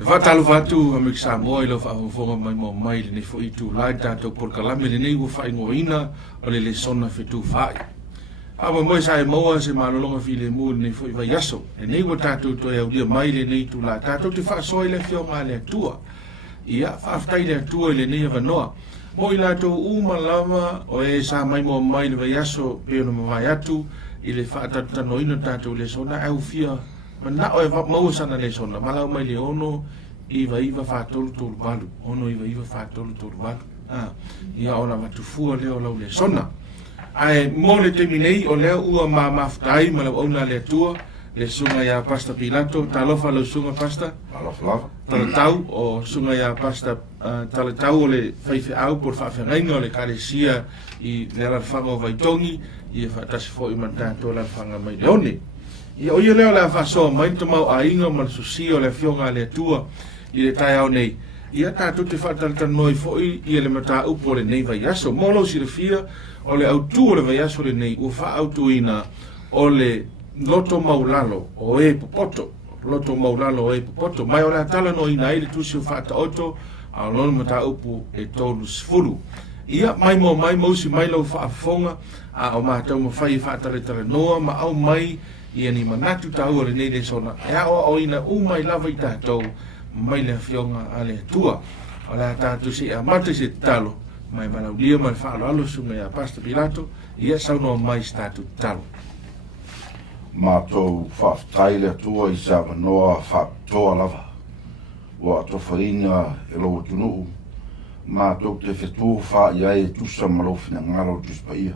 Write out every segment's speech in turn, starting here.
Whatalu whatu a mik sa moe lo whafonga mai mo mai le ne fo i tu lai tātou por kalame le nei ua whaingoina o le sona whetu whai. Hawa moe sa e moa se malolonga fi le mu le ne fo i vai aso. Le nei ua tātou to e au lia mai le nei tu lai tātou te whaasoi le whionga le atua. Ia whaaftai le atua le nei ava noa. Mo i lātou uma lava o e sa mai mo mai le vai aso peona ma vai atu i le whaatatano ina tātou le sona au fia. Mana o e mau sana le sona malau mai le ono iwa whatolu tolu walu ono iwa whatolu tolu walu ia ona watufua leo lau le sona ai mo le temi nei o leo ua maftai malau ona le atua le sunga ya pasta Pilato talofa lo sunga pasta talatau o sunga ya pasta talatau o le whaife au por whawhengainga o le karesia i le rarwhanga o Vaitongi i e whatasi fo i mantato la rarwhanga mai leone. Ia o ia leo la whasoa mai te mau a inga ma le susi o le whionga le atua i le tai au nei. Ia tātou te whatalata noi foi i le mata upo le nei vai aso. Molo si le fia o le autu o le vai aso le nei ua wha autu ina o le loto maulalo o e popoto. Loto maulalo o e popoto. Mai o le atala no ina i le tusi o whata oto a lono mata upo e tolu sfuru. Ia mai mo mai mausi mai lau whaafonga a o mātou ma whai whaataretare noa ma au mai ia ni manatu tau le nei le sona e o ina umai lava i tātou mai le whionga a le atua o le tātou si a mate se talo mai manau lia mai whaalo alo sunga ia pasta Pilato ia sauno mai tātou talo Mātou whaftai le atua i sa manoa whaptoa lava wa ato whaina e lo tunuu mātou te whetua wha ia e tusa malofina ngaro tuspa ia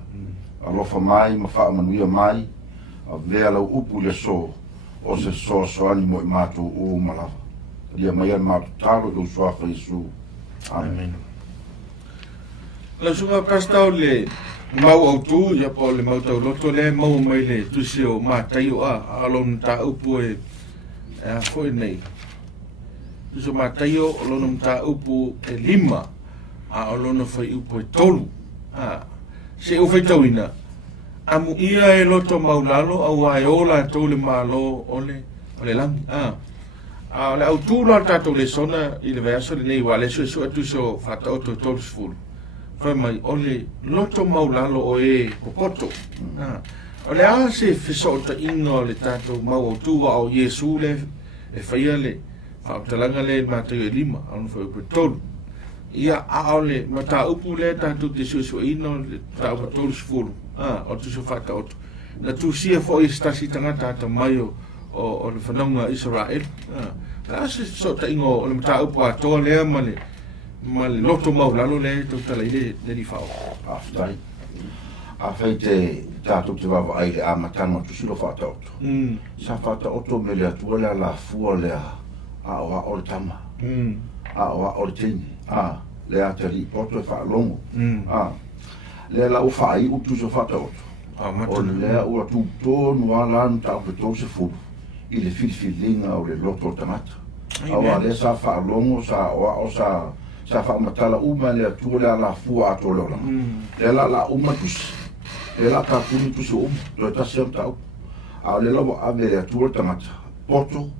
alofa mai ma wha manuia mai a vea lau upu le so o se so soani mo i mātou o malawa. Lia mai an mātou talo i uswafa Jesu. Amen. La sunga pasta o le mau au tu, ia po le mau tau loto le mau mai le tusi o mātai o a alon ta upu e foi nei. Tusi o mātai o alon ta upu e 5 a alon fai upu e 3. Se o fai tau ina. Amu ia e loto maulalo au ai ola tau le malo ole langi. Le au tūla tātou le sona i le veaso le nei wale su atu so whata oto tolus fulu. Koe mai ole loto maulalo o e popoto. O le a se whiso ta inga le tātou mau au tūwa o Jesu le e whaia le whaotalanga le mātou e 5 anu whai upo tolu. Ia a ole mata upu le tātou te su ino le tātou tolus fulu. O tu so fata oto. Na tu sia fo i stasi tangata ata mai o le whanonga Israel. La se so ta ingo o le mata upo a toa lea ma le loto maulalo le tau tala i le ni whao. Aftai. A whai te tātou te wawa ai le a matanga tu silo fata oto. Sa fata oto me le atua lea la fua lea a oa o le tama. A oa o le teni. Le a te li poto e wha longo. Le la ufa ai utu so fata oto. O le ua tu tonu ala nu tau pe tau se fulu. I le filifilinga o le loto tamata. Awa le sa fa longo sa o sa fa matala uma le tu le ala fua ato le ola. Le la uma tusi. Le la ka kuni tusi do ta sem tau. A le lobo ave le tu tamata. Poto.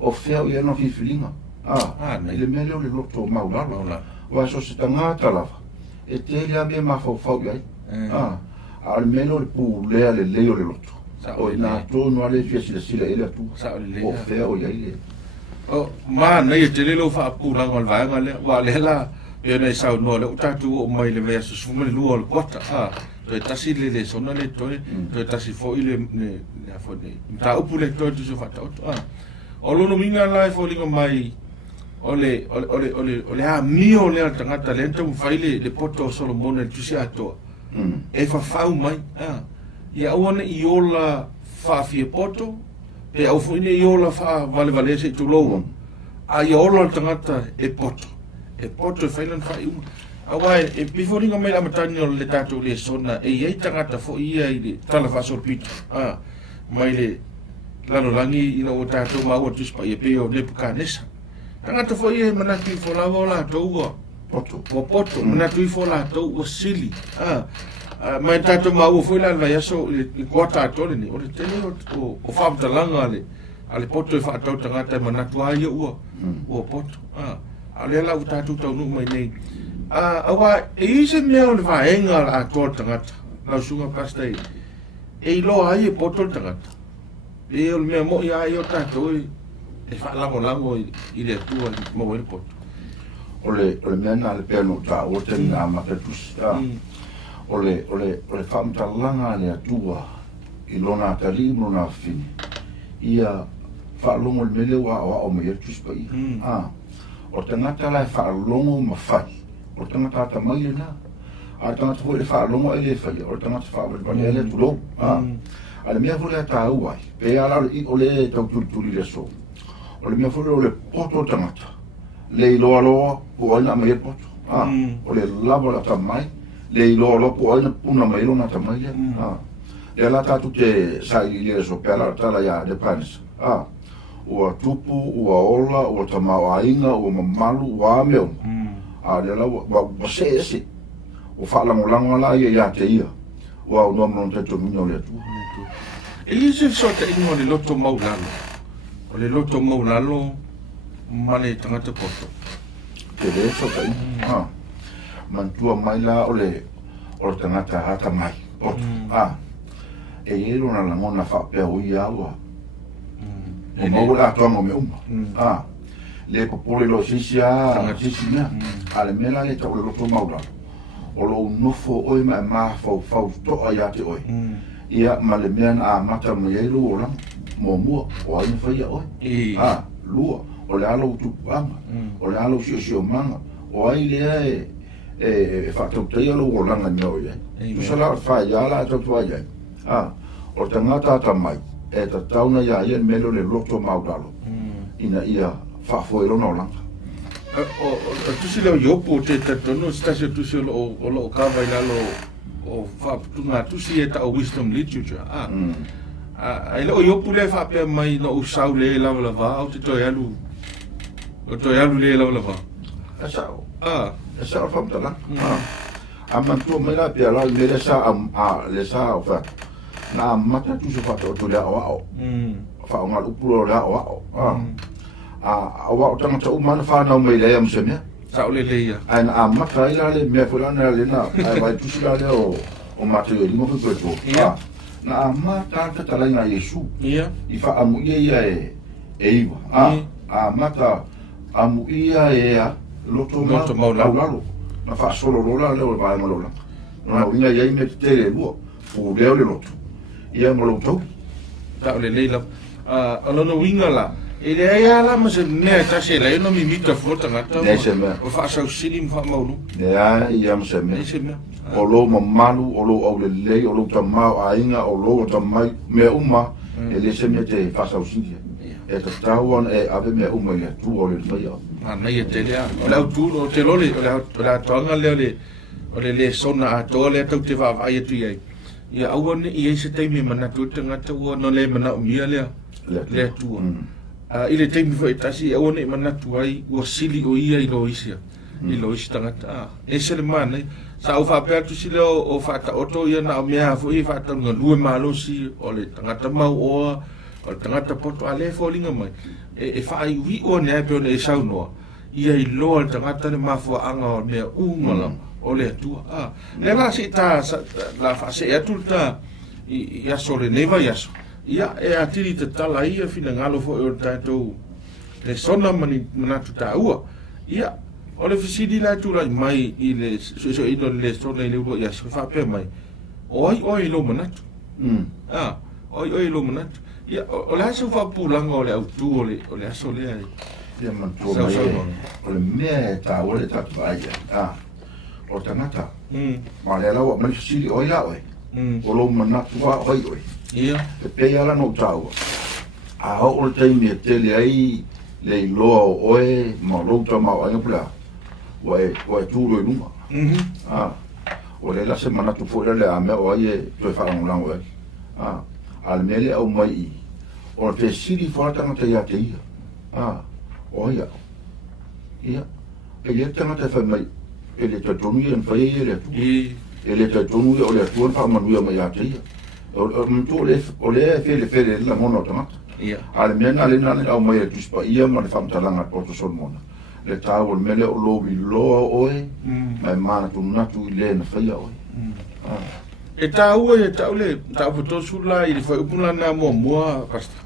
O feo ia no filifilinga. Le mele o le loto maulalo. Wa so se tangata lava. E te lea me ma fau iai. Al meno le pu lea le leo le loto. O ina tonu ale fia sila ele atu. O fea o iai le. O ma nei te lelo fa pu langa al vaenga le wa le la e nei sau no le utatu o mai le vea su suma le lua o le kota. To e tasi le sona le toe. To e tasi fo i le fo nei. Ta upu le toe tu so fata oto. O lono minga lai fo linga mai ole a mio le tangata lenta un faile le poto Solomon e tusi ato e fa fau mai ia ona i ola fa fie poto pe au fuine i ola fa vale se tu lowo a i ola tangata e poto e failan fa i awai e biforinga mai amatani o le tato le sona e ia tangata fo ia i le tala fa sorpito mai le lalo langi ina o tato ma o tuspa i pe o le pukanesa tangata fo ia manatu i fo lava o la tou poto manatu i fo la tou o sili mai tato ma o fo la vai aso i kota atole ni o le tele o whaatalanga le ale poto e whaatau tangata e manatua ia ua poto ale la utatu tau nu mai nei awa e ise mea o le vaenga a toa tangata lau sunga pasta e ilo ai e poto tangata e o le mea mo ia ai o tato e whaalango i le atua mo ele poto ole mea na le pēno ta o te ngā makatus ole whaamtalanga le atua i lona tali lona fini ia whaalongo le mele wa o me etus pa ia o tangata lai whaalongo mawhai o tangata ata mai le na a tangata hoi le whaalongo e le whai o tangata whaalongo e le tulou ale mea fole a tāu ai pe ala i o le tau tuli le so o le mea fole o le poto tangata le iloa loa po aina mai e poto o le lava la tamai le iloa loa po aina puna mai lona tamai le ala tatu te sai le so pe ala tala ya de panis ua tupu, ua ola, ua tamau ainga, ua mamalu, ua ameo. Le la ua se ese. Ua whaalangolango la ia te ia. Ua unua mnon te tomino le atua. E li se sota ingo le loto maulalo. O le loto maulalo male tangata poto. Te le sota ingo. Mantua mai la o le tangata hata mai. Poto. E ero na langona whapea ui aua. O mau la tonga me le popole lo sisia sisia ale mela le tau le loto maula o lo nofo oi ma fau to ia te oi ia ma le mena a mata me lu ola mo o ai fai oi lua o le alo tu panga o le alo sio manga o ai le e fa to te lo ola nga no ia tu sala fa ia la to ia o tangata tamai e ta tauna ia melo le loto maudalo ina ia fa lo no langa tu si le yopo te tono stasio tu si lo kava ila lo o fa tu nga tu si eta wisdom literature ai lo yopo le fa pe mai no usau le la va o te to yalu le la va esa fa mtala amantu mai la pe la le sa le sa o fa na mata tu se fa to le o fa nga upulo le o o tangata umana whanau mai lea msemea. Sao le leia. Ai na mata ila le mea fulana le na ai vai tusila le o mata yo limo fui preto. Na mata tatala ina Yesu. I fa amu ia e iwa. Mata amu ia e loto maulalo. Na fa solo lola le o vai malola. Na winga ia me tele luo. Fu leo le loto. Ia mo loto. Sao le leila. Alono winga la. E le ai ala ma se mea tase la ino mi mita fota ngata. Ne se mea. O fa sau silim fa maulu. Ne ai ia ma se mea. Ne se mea. O lo mamalu, o lo au le lei, o lo tamau ainga, o lo tamai mea uma. E le se mea te fa sau silia. E ta tauan e ave mea uma ia tu o le maia. Nei e te lea. O le au tu o te lole, o le atoanga lea o le sona a toa lea tau te whaavai atu iai. Ia auane i eise teimi manatu ngata ua no le mana umia lea. Lea tua. I le teimi fo etasi au nei manatu ai ua sili o ia i lo isia tangata e se le mana sa au fa pe tu sile o fa ta oto ia na mea fo i fa ta lue malo si o le tangata mau o tangata poto ale fo linga mai e fa ai wi o ne pe o ne sa no ia i lo al tangata le mafo anga o mea umala o le tua le la si ta la fa se atu ta ia so le neva ia so ia e atiri te tala ia fina ngalo fo e o tātou le sona mani manatu tā ua ia o le fisidi la tūrai mai i le so ino le sona i le ua ia so whapea mai oi lo manatu oi lo manatu ia o le aso whapulanga o le autu o le aso lea ia mantua mai o le mea e tā ua le tatu ai o tangata ma le lau mai fisidi oi la oi o lo manatu wa oi ia e pei ala no tau a o le taimi e tele ai le iloa o oe ma louta ma o aingapula wa e tūro i lunga o le la semana tu fōra le ame o ai e toi whaangulango ai al mele au mai i o le siri whaatangata ia te ia o ia e le tangata whai mai e le tatonu i an whai e le atu e le tatonu i o le atu an whaamanuia mai ia te ia o le fele la mono tangata Ale mena le nana au mai tu spa ia ma le famtalanga o to son mona. Le tau mele o lobi loa oe, mai mana tu natu I le na whaia oe. E tau e tau le, tau potosula I le whai upuna na mua pasta.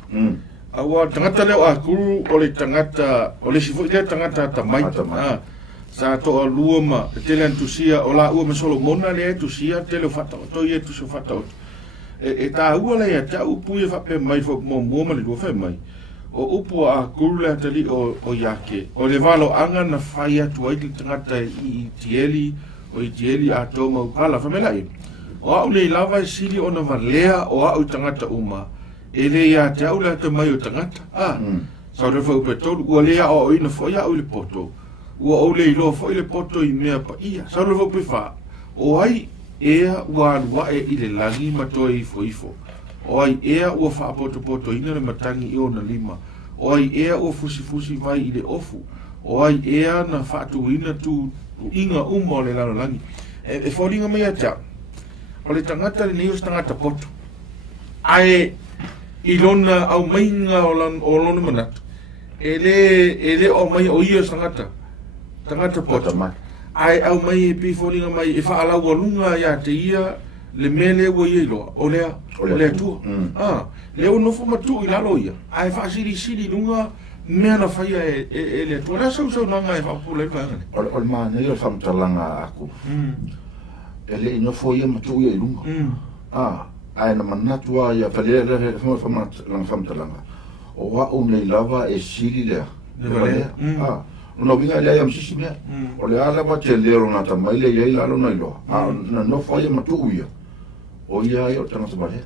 Awa tangata leo a kuru o le tangata, o le sifo I le tangata ta mai. Sa to a lua ma, te le antusia, o la ua me solo mona le tusia, te le whata o toi e tusi whata o. E tā ua le a tau upu e whape mai fo mua ma le lua whai mai. O upu a kuru le atali o yake. O le walo anga na whai atu ai le tangata I tieli, o I tieli a tō mau pala whamelai. O au le lava e siri o na walea o au tangata uma. E le ia te au le ata mai o tangata. Sa refa upe tolu, ua lea o ina whai au le poto. Ua o le ilo whai le poto I mea pa ia. Sa refa upe wha. O ai ea ua alua e I le langi matoa I ifo. O ai ea ua wha poto ina le matangi I o na lima. O ai ea ua fusi vai I le ofu. O ai ea na wha atu ina tu inga o le lalo langi. E whaolinga mea tea. O le tangata le neos tangata poto. Ai ilona au mainga o lona manatu. E le o mai o ia tangata poto. Ai au mai e pifolinga mai e whaalau a lunga ia te ia le mele ua ia iloa. O lea tua. Leo nofo matu I lalo ia. Ai whaasiri lunga mea na whaia e lea tua. Lea sau nanga e whaapula I kanga. O le maa nei o whamtalanga aku. Ele ino fo ia matu ia I lunga. Ai na manatua ia whalea le whamtalanga. O wau nei lava e siri lea. Le Una winga le am sisi mea. O le ala wa te leo na tamai le ia lalo na iloa. Na no fo ia matu ia. O ia ia o tangata bale.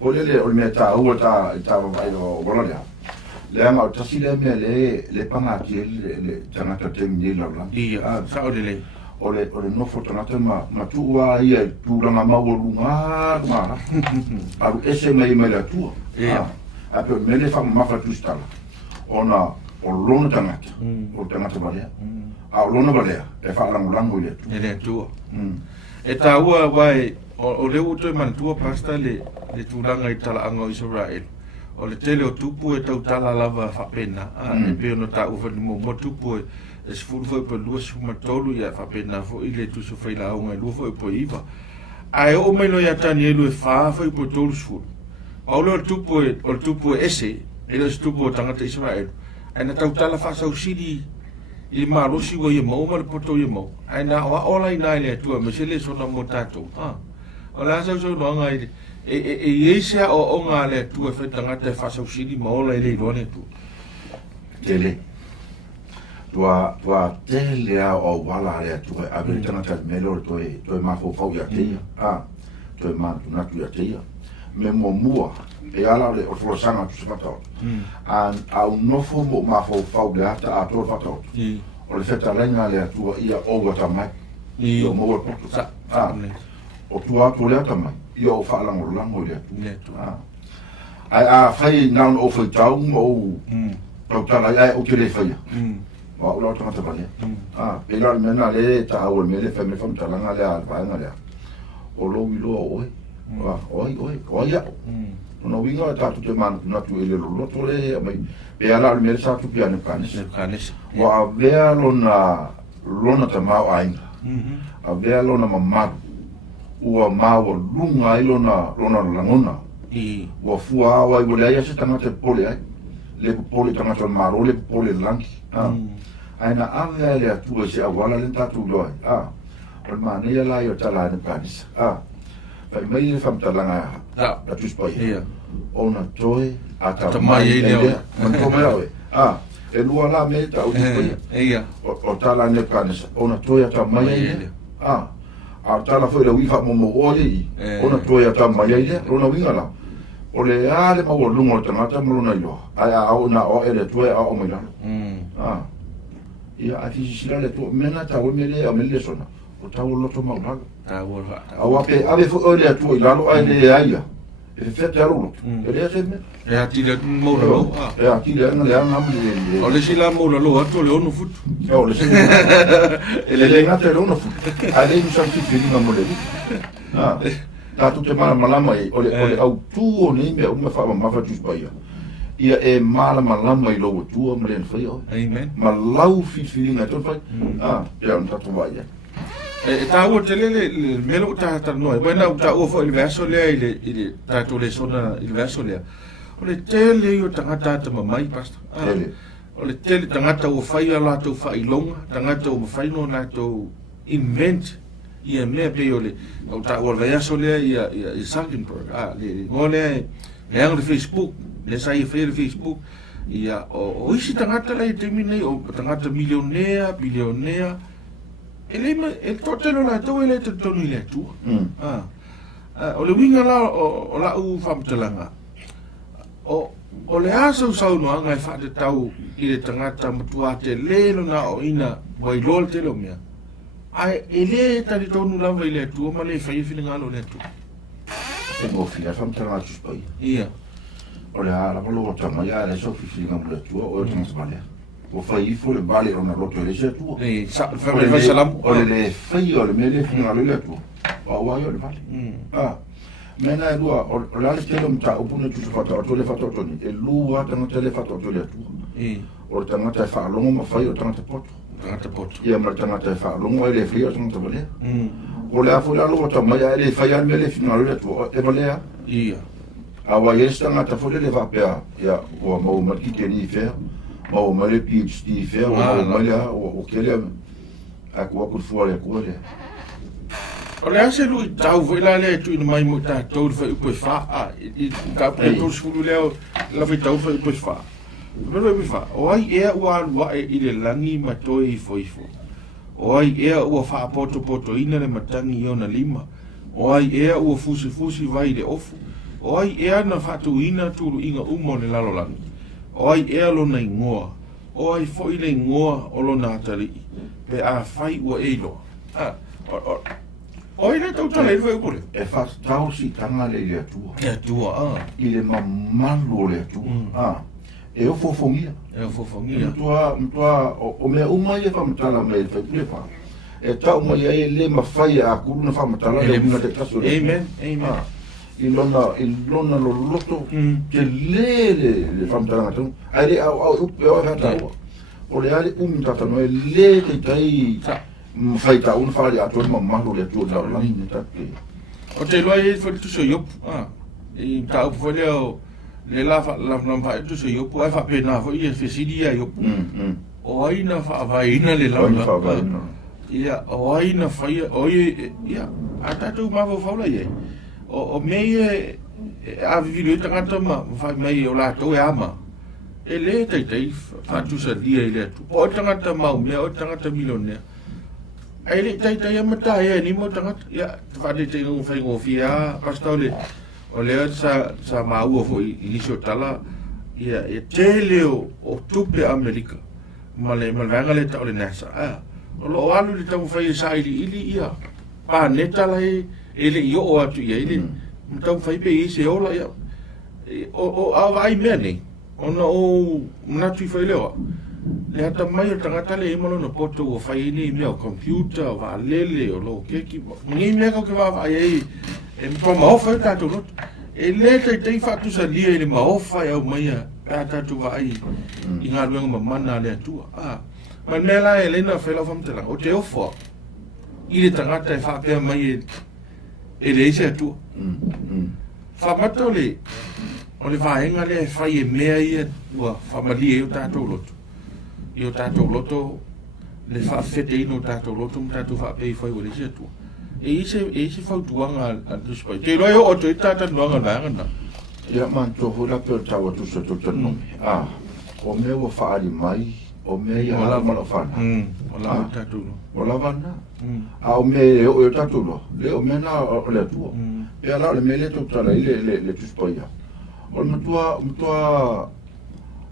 O le mea ta ua ta vai o wala lea. Le anga o tasi le mea le pangati le tangata te mine lau lang. Ia, sa o le. O le nofo tangata matu ua ia tūranga mau o lunga ngara. Aru ese mai le atua. Ape o mele whaka mawha tūstala. O lona tangata. O tangata balea. O lona balea. E whaalangulango I le atua. E le atua. E tā ua wai, o leo utoi manatua pasta le tūlanga I talaanga o Israel. O le tele o tupu e tau tala lava whapena. E peo no tā uwha ni mo tupu e sifuru fai pa lua sumatolu ia whapena fo I le tusu whai la aunga lua fai pa iwa. Ai o mai no ia tani elu e wha fai pa tolu sifuru. O le tupu e ese, e le tupu o tangata Israel. Ai na tau tala whasau siri I le marosi wa ia mau ma le poto ia mau. Ai na ola I nai le atua, me se le sona mo tātou. O la sau noanga I le. E eisea o ngā le atua whai tangata e whasau siri ma ola I le iloane atua. Tele. Tua tele o wala le atua, a veri tangata melo toi mafo fau ia teia. Toi matu natu ia teia. Me mo mua. E ala le o flosanga tu se fatao. Au nofo mo mafo fau le ata a tō fatao. O le feta lenga le atua ia o wata mai. Ia o moa poto. O tua ato le ata mai. Ia o whaalango lango le atua. Ai a whai naun o whai tau mo tau tala ai o ke le whaia. Wa ula o tangata vale. E la mena le ta au le mele whai me whamtalanga le a vaenga le a. O lo wilo o oe. Oi ia. No winga tatu te man natu ele loto le mai pe ala le mele sa tu piano kanis wa avea lona ta mau ainga avea lona mamadu ua mau lunga lona langona wa fua wa i le ia se tangata pole ai le pole tangata maro le pole langi aina avea le atu se awala le tatu loi o mane ia la yo tala ne kanis Pai mai le whamtalanga a tuspai. Ona toe a ta mai e leo. Manto mai awe. E lua la me ta o tuspai. O tala ne kanisa. Ona toe a ta mai e leo. A tala foi le wifa momo ole I. Ona toe a ta mai e leo. Rona winga la. O le ale ma o lungo tangata malona ilo. Ai au na o ele toe a o mai lalo. Ia ati sila le tu mena ta o mele a mele sona. O tau loto maulaga. Awa pe ave fo ole atu I lalo ai le aia. E fete alo. E le se me. E ati le maulalo. E ati le nga le nga le. O le sila maulalo atu le ono futu. E o le sila. E le ngata le ono futu. Ai le musanti filinga mo le. Ta tu te malama e o le au tu o ni me o me fa ma fa tu spaia. ia e malama i lo tua ma le fai o amen ma lau filinga to fai pe on tatu vai ta o te le melo ta no bueno ta o fo il verso le ile ta to le sona il verso le o le tele io tangata ta mai pasta o le tele tangata o fai ala to fai longa tangata o fai no na to invent ia me pe o le o ta o verso le ia Zuckerberg le ngole le ang Facebook le sai fe Facebook ia o isi tangata le te mine o tangata milionea bilionea el totelo la to ele te tonu le tu o le winga la o la u famtelanga o le aso sau no anga fa de tau i le tangata matua te lelo na o ina vai lol te lo mea ai ele ta di tonu la vai le tu ma le fai filinga lo le tu e mo fia famtelanga tu spai ia o le ala lo tama ya le so filinga mo le tu o te masmale o fai fo le vale ona loto le se tu e fa salam o le fai o le mele fina le tu o wa yo le vale mena e lua o le tele mta o puna tu fa to le fa to ni e lua tanga tele fa to le tu o tanga te fa longo ma fai o tanga te poto ia ma tanga te fa longo le fai o tanga te vale o le afo la lo to ma ya le fai al mele fina le tu e vale ia awa yes tanga te fo le va pe ya o mo ma ki te ni fe o ma le PhD fe o ma le o kele a ko ko fo le ko le o le ase lui tau foi la le tu mai mo ta tau foi upo fa i ka pe to sulu leo la foi tau foi upo fa pero upo fa o ai e wa i le langi matoi foi o ai e o fa poto ina le matangi ona lima o ai e o fusi vai le ofu o ai e na fa tu ina tu inga umo le lalo langi o ai e lo na ngoa o ai foi le ngoa o lo na tari pe a fai o eilo o ile tau tala foi kule e fa tau si tanga le tua e tua ile mamalo le tua e o fofongia tua o me uma ia fa mtala me fa plefa e tau mai e le mafai a kuluna fa mtala le una te taso amen ilona lo loto ke le fa mtala ngatu ai le au o ha tau o le ale tata no le te tai fai ta un fare a torno mamalo le tua da la ni tatte o te loai foi tu so yop e ta foi le lava non fa tu so yop ai fa pena foi e fesidia yop o ai na fa vai na le lava ia o ai na fai o ia ata tu ma vo faula ye o me a vivi le tangata ma fa mai o la to e ama ele te fa tu sa dia ile tu o tangata ma me o tangata milionea ai le tai mata e ni mo tanga ya fa de te no fai go fia pastole o le sa ma u fo i so tala ya e tele o tupe america male vanga le ta o le nasa o lo alu le ta fai sa ili ia pa neta la ele io o atu ia ile mta fai pe i se ola ya o vai mene o na tu fai le le ata mai o tangata le imolo no poto o fai ni me o computer o va lele o lo ke ki ni me ko ke va ai e pro ma ofa ta to e le te fa tu sa lia ile ma ofa ya mai ta tu va ai i nga luenga ma mana le tu ma me la ele na fe la fam te la o te ofo i le tangata e fa pe mai e le se tu fa matole o le va enga le fai e mea ia wa fa mali e ta to lo io tato loto le fa fete ino tato loto tato fa pe foi o le tu e se fa tuanga al dispo te lo o to tata no nga na ia man to hora per tawa tu so to no o me o fa ali mai o me ia la ma fa o la tato o la vana o me o tato lo le o me na o le tu e ala le me le to tala le tu spo ia o me tua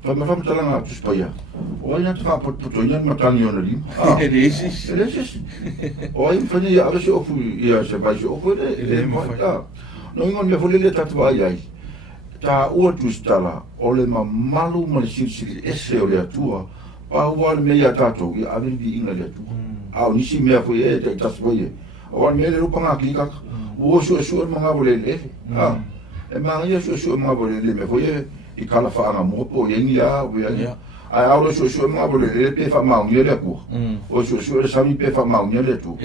fa tala nga tu spaya o ina fa poto ina matani ona lim elesis o ina fa ni ave se ofu ia se vai se ofu le mata no ingon me folele tatu ai ta o tu stala o le malu ma le siri ese o le tua pa o me ia tato ia ave vi inga le tua au ni si me foi e te tasboye o me le rupa nga klika o so manga vole le e ma ia so manga vole le me foi I kala whaanga mo po yengi a uia. Ai aure so mga bole le pe fa mau ni le ku. O so le sami pe fa mau ni le tu.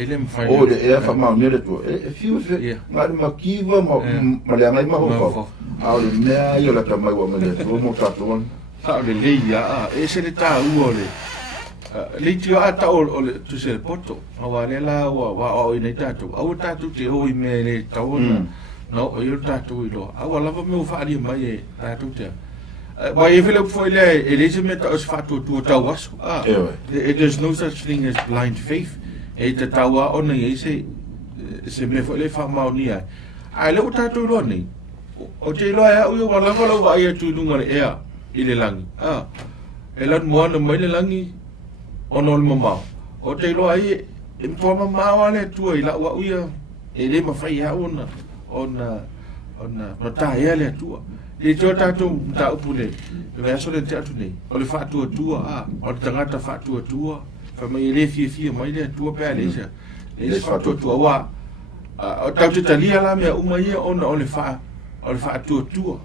O le e fa mau ni le tu. E fiu fe ngal makiva ma le ngai ma ho. Aure mea yo la tamai wa me le tu mo taton. Aure le ya e se le ta uole. Le tio ata o le tu se poto. Awa le la wa o ina tatu. Awa tatu te o i me le taona. No, o yo tatu i lo. Awa lava me o fa ali mai e tatu te. Why even look for Elizabeth as fatu to tawas? There's no such thing as blind faith. E te tawa ona ye se me foi le fa maunia. Ai le tatu lo ni. O te lo ya u wala wala wa ia tu lunga e a ile langi. E lan mo na mai le langi ono le mama. O te lo ai e to mama wale tu i la wa u ia e le ma fai ha ona no ta ia le tu. E tō tātou ta upule, e aso le te atu nei, o le whātua tua, o le tangata whātua tua, whamai e le fia mai le tua pēr le isa, le whātua tua wā, o tau te talia la mea umaia ona o le whātua tua,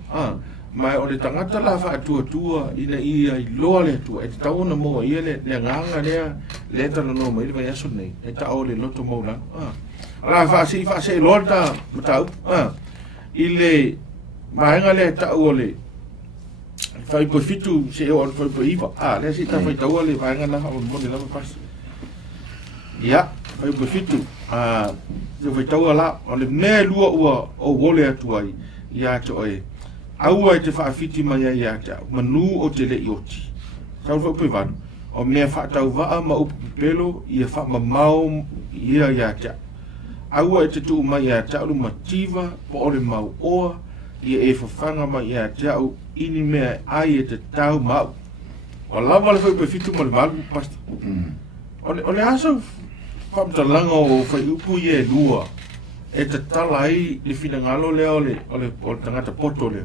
mai o le tangata la whātua tua, ina ia i loa le tua, e te tau ona moa ia le nganga lea, le tala no mai le mai aso nei, e ta o le loto maula, ala whaase loa ta matau, i le, Maenga le ta ole. Fai po fitu se o fai po iva. Le si ta fai ta ole maenga na o mo la pas. Ya, fai po fitu. Se fai ta ola o le me lua ua o wole atu ai. Ya to e. Au ai te fa fiti mai ya ta. Manu o te le ioti. Sa fai po va. O me fa ta va ma o pelo ia fa ma mau ia ya ta. Au ai te tu mai ya ta lu mativa po ole mau o ia e whawhanga mai ia te au ini mea ai e te tau mau. O lawa le whai pe fitu ma le malu pasta. O le aso whamtalanga o whai upu i e lua e te tala ai le whina ngalo lea o le tangata poto lea.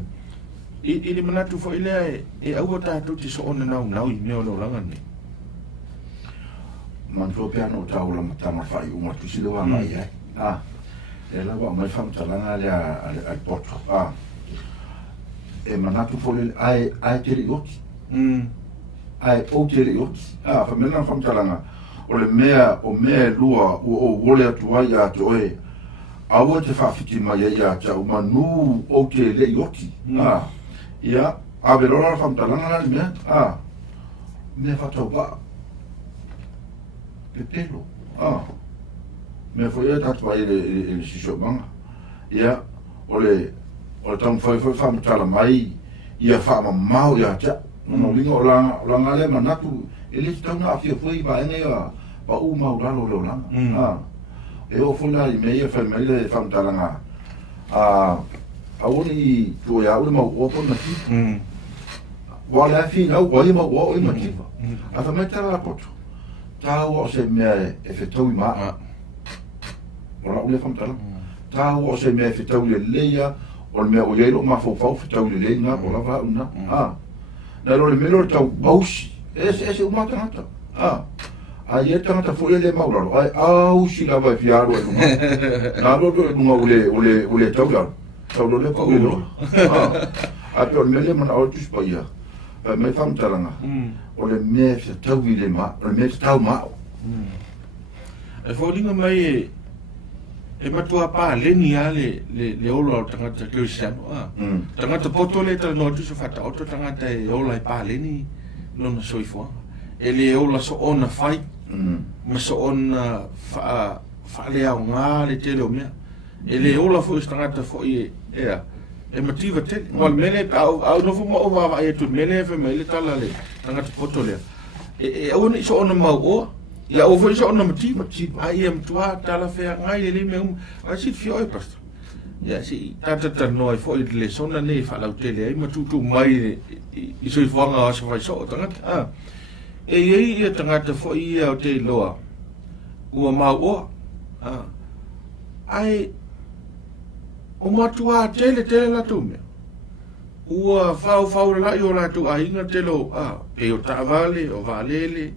I le manatu whai lea e aua tātou te so ona nau i mea o leo langa ne. Mantua pia no tau la matama whai unga tusi le wanga i ai. E lawa mai whamtalanga lea al poto. E manatu fole ai tere ioti. Ai o tere ioti. Fa mena whamtalanga. O le mea lua o wole atu ai a te oe. Aua te whawhiti mai ai a te au manu o te le ioti. Ia, a verora whamtalanga la mea. Mea whatau wa. Pepelo. Mea foi e tatu ai le sisho manga. Ia, o le tau whai whamatala mai ia whaama mau ia tia. No linga o langa le manatu e le tau na awhia whai ba enge a pa u mau ralo leo langa. E o whuna i mea whai mai le whamatalanga. A one i tue au le mau opo na ki. Wa le afi nau wai mau o i makiwa. A wha mai tala la poto. Tau o se mea e whetau i maa. Ora ule whamatala. Tau o se mea e whetau le leia o le mea o ielo ma fau whetau le leia o la wha una. Na lo le melo tau ausi. E se umata ngata. A ia tangata fo le mauraro. Ai ausi la vai fiaro e lunga. Na lo lunga ule tau laro. Tau lo le kau lo. A pe o le mele mana o tus pa ia. Mai whamatala o le mea whetau i le ma. O le mea whetau mao. E whauringa mai e matua pa leni a le olo au tangata Kirisiano. Tangata poto le tala no tuso whata auto tangata e ola e pa leni lona soifuanga. E le ola so ona fai, ma so ona wha le au ngā le tele o mea. E le ola fo tangata fo i ea, e mativa tele. Wal mele, au nofu ma o wawa e tu mele e whemele tala le tangata poto lea. E au ni so ona mau oa. Ia o foi so na motivo, ai am tua tala fea ngai le me a sit fioi pasta. Ia si tata no foi le sona ne fa la tele ai matu tu mai i so fanga as vai so tanga. E ia tanga foi ia o te loa. Ua mau o. Ai o matua tele la tu me. Ua fau la yo la tu ai na telo e o tavale o valele.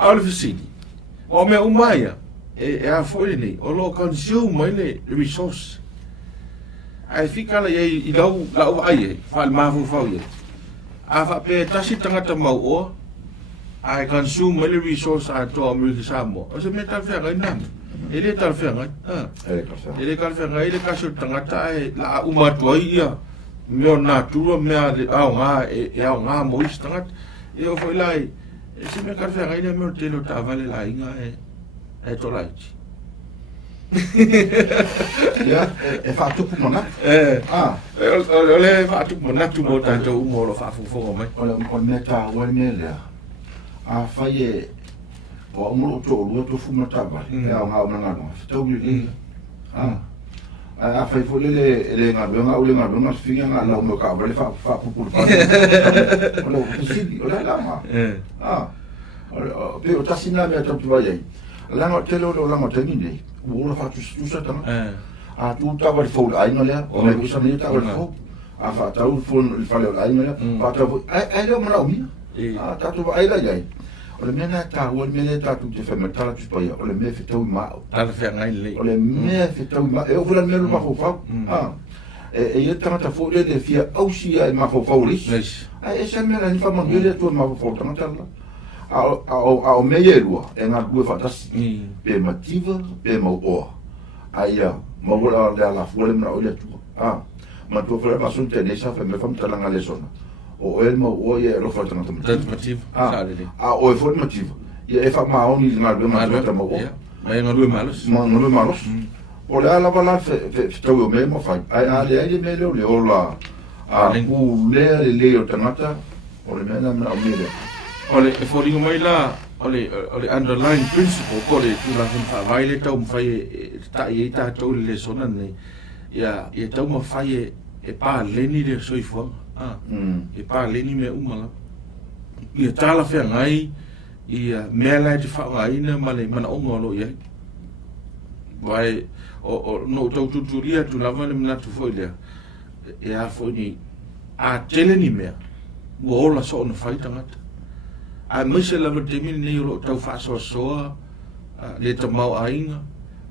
Aole fisini. O mea umaia, e a foi nei, o lo consume mai le resource. ai fika la ye I lau ai fa ma fu ye a fa pe tasi tangata mau o ai consume many resource a to America Samoa o se me tal fe ngai nam ele tal fe ngai ele tal fe ngai ele ka su tangata ai la uma to ia me na tu me le au nga mo istangat e o foi lai se me tal fe ngai le me te lo ta vale la inga e to lai ya e fa tu mona ole fa tu mona tu mo tanto mo lo fa fu mai ole meta wal mele a faye o mo to lo to fu mata ba e a nga nga no to ni a fai fo le nga ule nga finga nga la mo ka ba le fa pu fa ole si ole la ma pe o tasina me to va ye la no te lo la mo te ni o fa tu sa ta a tu ta va fo ai no le o me usa ni ta va fo a fa ta u fo il fa le ai no le fa ta ai lo mo la mi a ta tu ai la ye o le mena ta o le mena ta tu te fa metala tu pa o le me fe tau ma ta fe ngai le o le me fe tau ma e o vola me lo ma fo fa e ta ta fo le fia au si ai ma fo fo lis ai se me la ni fa ma le tu ma fo ta ta la a me ye lua e nga lua fatasi pe mativa pe mau o aia mau la la fole na o le tu ma tu fole ma sun te ne sa fe me fam tala nga le sona o el mau o ye lo fa tana mativa o e fole mativa ye e fa ma oni nga lua ma ta mau o ma nga lua malos o le ala bala fe tau me mo fa ai ale me le o la u le o tanata o le mena na o me ole e fori mai la ole underlying principle ko le tu la fa vaile tau fai ta i ta to le sona ne ya tau ma fai e pa leni de soi fo e pa leni me umala ia tala fe ngai ia mela te fa ngai na male mana ongolo ia vai o no to tuturia tu la vale mna tu foi le ia foi ni a teleni me wo la so na fai tangata a mese la te mini nei lo tau fa so le te mau ainga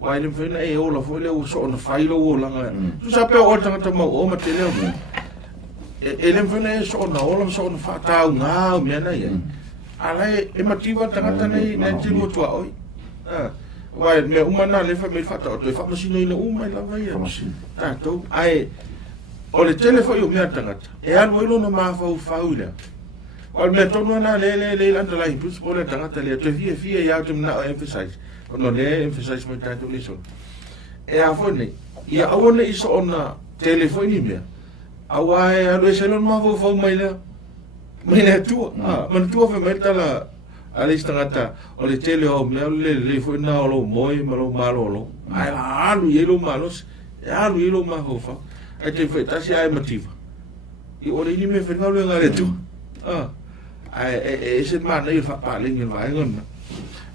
wai le fena e ola fo le so na failo ola nga tu sa pe o tanga mau o ma te le e le fena e so na ola so na fa ta nga me na ye ala e mativa tanga nei na te mo tu oi wai me umana le fa me fa ta o fa masino ina uma la vai ta to ai o le telefo yo me tanga e alwo ilo na ma fa ula Al me tonu na le landa la principle le tangata le te fie ya te na emphasize no le emphasize mo ta to le so e a fone ia awone iso ona telefoni me awai alo selon ma fo mai le mai tu man tu fe mai tala ale tangata o le tele o me le fo na lo moi malo malo ai la alu yelo malos alu yelo ma ho fa e te fe ta si ai motiva I o le ni me fe na lo ngale tu e se mana I fa pa le ngel vai ngon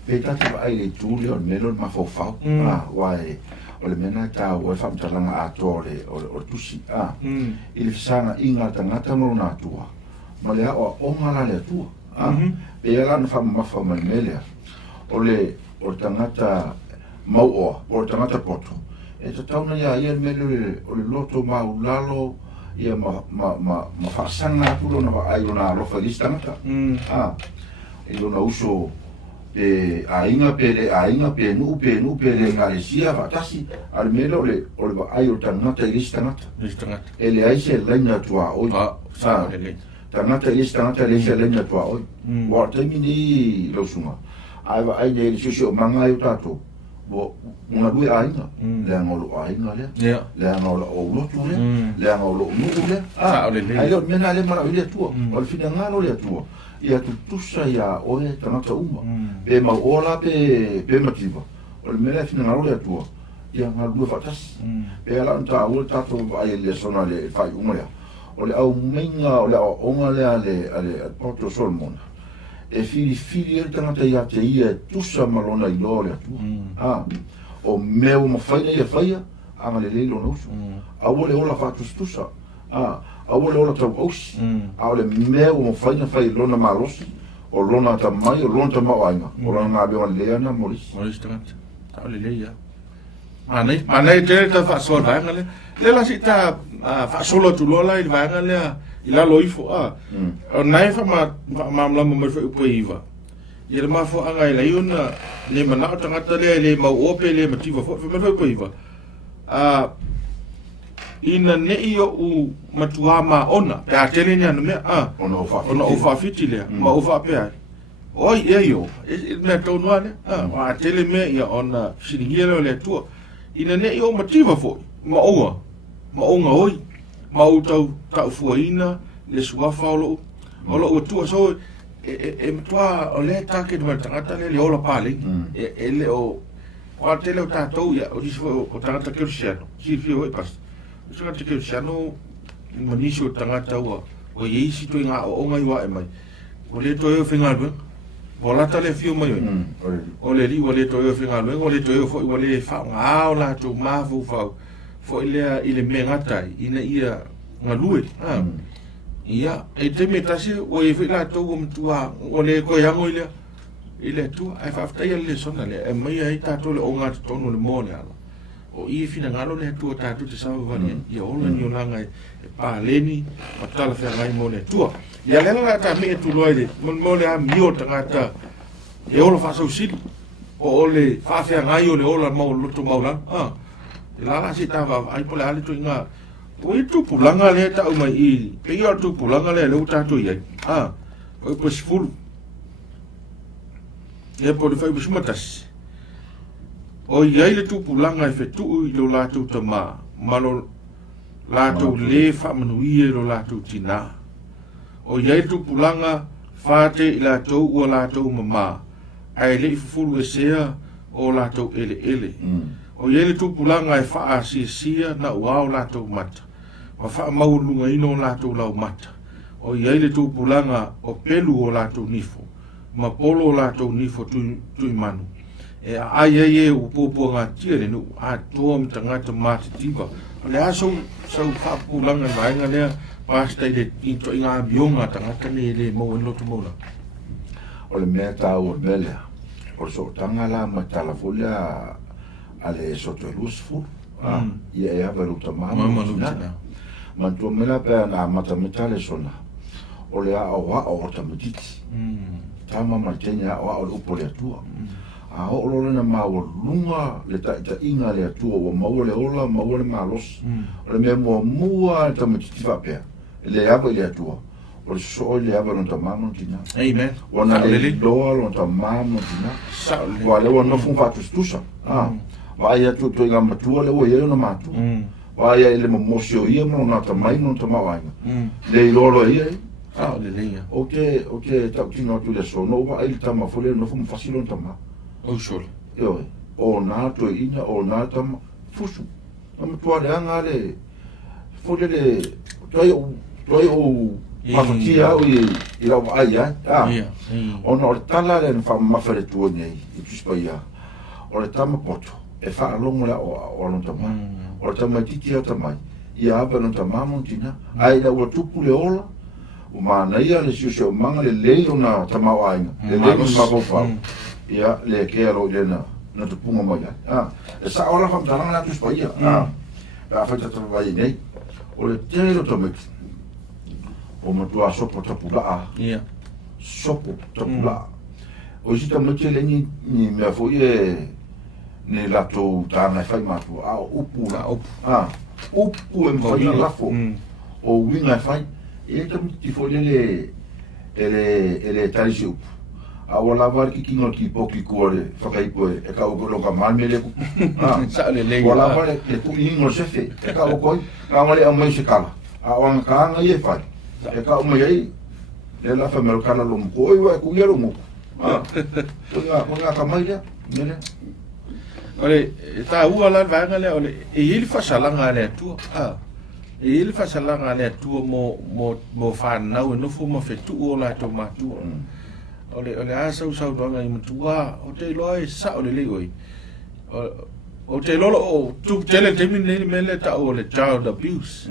pe ta te ai le tu le me lo ma fo fa wai o le mena ta o fa mtalanga a tole o tusi il sana inga tangata no na tua ma le o ngala le tua pe la na fa ma fa ma mele o le tangata mau o tangata poto e te tauna ia mele o le loto mau lalo ia ma fa sanga tu no va ai na lo feliz tangata e lo na uso ainga pe nu le ngalesia fa tasi al melo le o le ai o tangata listangata e le ai se lena tua o sa tangata listangata le se lena tua o wa termini lo suma ai le sio manga o tato bo una due ainga le ngolo ainga le ngolo o lo tu le ngolo nu le ai lo mena le mara le tua o fina ngalo le tua ia tutusa ia oe tangata uma pe mauola pe mativa o le mele fina ngalo le tua ia ngalua fatasi pe ala nta o tato ai le sona le fai uma ia o le au menga o le onga le ale Porto Solomon e fili el tangata ia te ia tusa malona I lo le tua o meu ma faina ia faia anga le leilo no usu au le ola fatus tusa awole ola tau aus awole meu mo faina fai lona marosi o lona tamai o lona tamau ainga o lona nga bewa leana moris tangata awole leia Mana te ta fa so va ngale. Le la si ta fa solo tu lo la va ngale I la lo ifo o nai fa ma mo fa po iva. Ia ma fo anga I la iona le mana o tangata le mau ope le mativa fo fa po iva. Ina ne io u matuama ona pe atele ni anu me ona o fa fiti le ma o fa pe ai. Oi io me to no ne a atele me ia ona siringielo le tua. Ina ne io mativa fo ma onga oi ma o tau fuaina le suafa o lo tua so tua o le take de tangata le ola pale le o tele o tatou ia o diso o tangata ke siano si fio e pas so tangata ke siano manisi o tangata o ye si to nga o nga iwa e mai o le to e finga be vola tale fio mai o le ri o le to e finga be o le to e fo o le fa nga o la to ma fo ile mengata ina ia ngalue ia e te metasi o e fila to o mtua o le ko yango ile tu ai fa fta ile sona le e mai ai ta to le o nga to no le mole ala o I fina ngalo le tu ta tu te sa va ni ia o le ni langa e pa leni o tala fe ngai mo le tu ia le la ta me tu loile mo le a mio tangata e o lo fa so sili o le fa fe ngai o le o la mo lo tu maula la si ta va ai po le ale tu nga o tu pulanga le ta o mai I pe yo tu pulanga le ta tu ia o po sfulu e po le fai bismatas o ia le tu pulanga e fe tu I lo la tu tama malo la tu le fa manuie lo la tu tina o ia tu pulanga fate la tu o la tu mama ai le fulu e sea o la tu ele o ia le tu pulanga e fa sia na o la tu mata ma fa maulunga ino la tu lau mata o ia le tu pulanga o pelu o la tu nifo ma polo la tu nifo tu manu e ai o popo nga tire no a tom tangata mata tiba le aso so fa pulanga vai nga le pasta de into inga bionga tangata ne le mo no tu mola o le meta o bele o so tangala matala folia ale soto lusfu ia e ava luta mama man tu mela pe na mata metale sona o le a o tamatiti tama matenya o upo le tua a o lo na ma o lunga le ta inga le tua o ma o le ola ma o le malos o le me mo mua tamatiti va pe le ava le tua o so le ava no tamama tina amen o na le do lo tamama tina o le o no fu fa tusa vai tu inga matua le o ye no matu vai ele mosio ia mo na tamai no tamawa le lolo ia le okay ta kino tu le so no va il tama fole no fu facile on tama o sol yo o na to ina o na tama fusu no tu ale anga le fole le toi o mafatia o i la vai o no tala le fa mafere tu nei I tu spaia o le tama poto e fa longo la o no tama o tama titi o tama ia ava no tama montina ai la o tupu le ola o mana ia le siu manga le leilo na tama wainga le leilo ma ko fa ia le ke ro le na tupu mo ia e sa ola fa tanga la tu spaia fa fa tata vai nei o le telo tama o mo tu aso po tapula ia sopo tapula o si tama le ni me fo ye ne la to tana fai matu upu upu em fai la fo o winga fai e tam ti fo ele talisi upu wala var ki kingo ki poki kore fakai po e ka o lo ka mal mele sa le wala var e ku ingo se fe e ka o koi ka ngale amai se kala wan ka nga ye fai e ka o mai le la fa mel kana lo ko wa ku yero mo nga ka mai ya mele ole ta ua la vanga le ole e il fa salanga le tu e il fa salanga le tu mo fa na no fu mo fe tu o la to ma tu ole asa usa do nga mo tu o te loi sa ole le oi o te lolo o tu tele te min le mele ta o le child abuse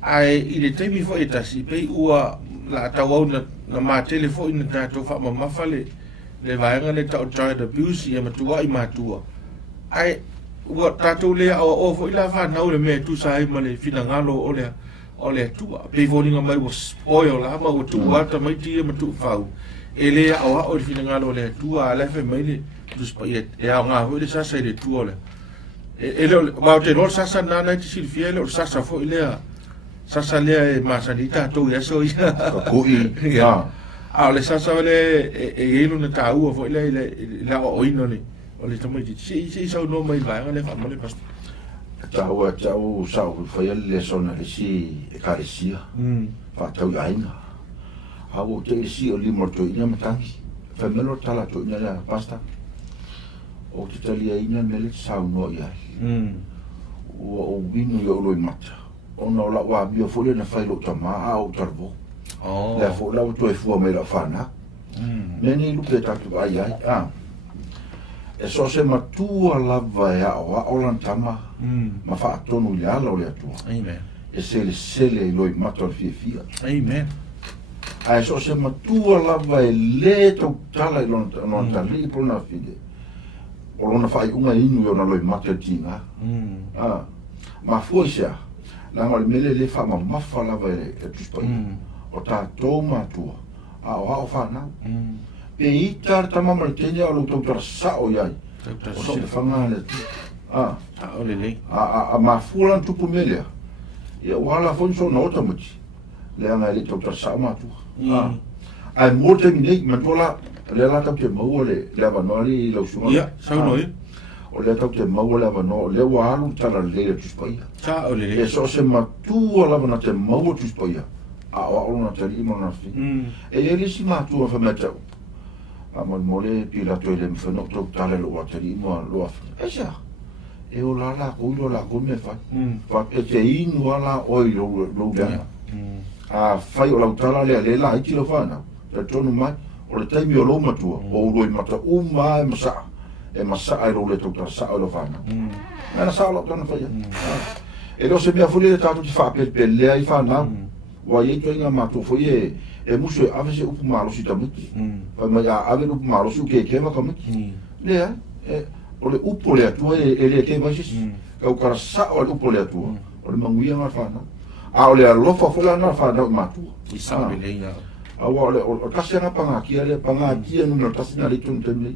ai I le te mi fo eta si pe ua la ta wa na ma telefone ta to fa ma fale le vaenga le tau child abuse ia matua I matua ai ua tātou lea o fo ila whanau le mea tu sa ma le fina ngalo o le tua. Pei fōninga mai wa spoil la ma ua tu wata mai tia ma tu whau. E lea o le fina ngalo le tua a lefe mai le tu spa e au ngā hoi le sasa i le tua le. E leo, wau te lor sasa nana i te silfia leo sasa fo i lea. Sasa lea e masani tātou i aso i. Kui, ya. A le sasa wale e ilo na tāua fo i lea o ino le. O le tamai ti si sau no mai vai le fa male pas Tau sau foi le sona le si e karesia fa tau ainga au te si o limo to ina matangi fa melo tala to ina la pasta o te tali ina mele sau no ia o vino yo lo mata o no la wa bio fole na fai lo tama au tarbo la fo la to e fu me la fana neni lu pe tatu ai e so se matua lava e o lantama ma fa tonu le ala o le atua. Amen. E se le loi mator fia. Amen. A e so se matua lava e le tau tala i lona tali i pona fide. O lona fai unga inu i ona loi mator tinga. Ma fua isea, langa le mele le fa ma mafa lava e tuspai. O ta tō matua. A o whanau. Pe i tāra tamama le tenia o lau tau sao iai. O se le whanga le tu. O le lei. A ma fulan tupu melea. Ia wala fonso na ota muti. Le anga le tau sao matua. A e mō te minei, mantola le la tau te maua le avanoa li lau sunga. Ia, sau noi. O le tau te maua le avanoa, le wahalu tala le tuspaia. O le lei. E so se matua lava na te maua tuspaia. A o aolo na te rimo na fi. E ele si matua whametau. A mole pila to le mfano to tale lo wateri mo lo af. Esa. E o la ko lo la ko me fa. Fa e te inu ala o lo bia. A fai o la tala le la i lo fa na. Te tonu mai o le taimi o lo matua o lo i mata o mai masa. E masa ai lo le to ta sa lo fa na. Na sa lo tonu fa. E lo se mia fuli le tatu ti fa pe le ai fa na. Wa ye to nga matu fo ye e muso ave se upu malo si tamuki. Pa ma ya ave upu malo su ke ma kamuki. Le e o le upu le atua e le ke ma sis. Ka o kara sa o le upu le atua. O le manguia nga fa na. A o le alofa fo la na fa na matu. I sa me le ia. A o le o kasi nga panga ki le panga ki no kasi na le tun temle.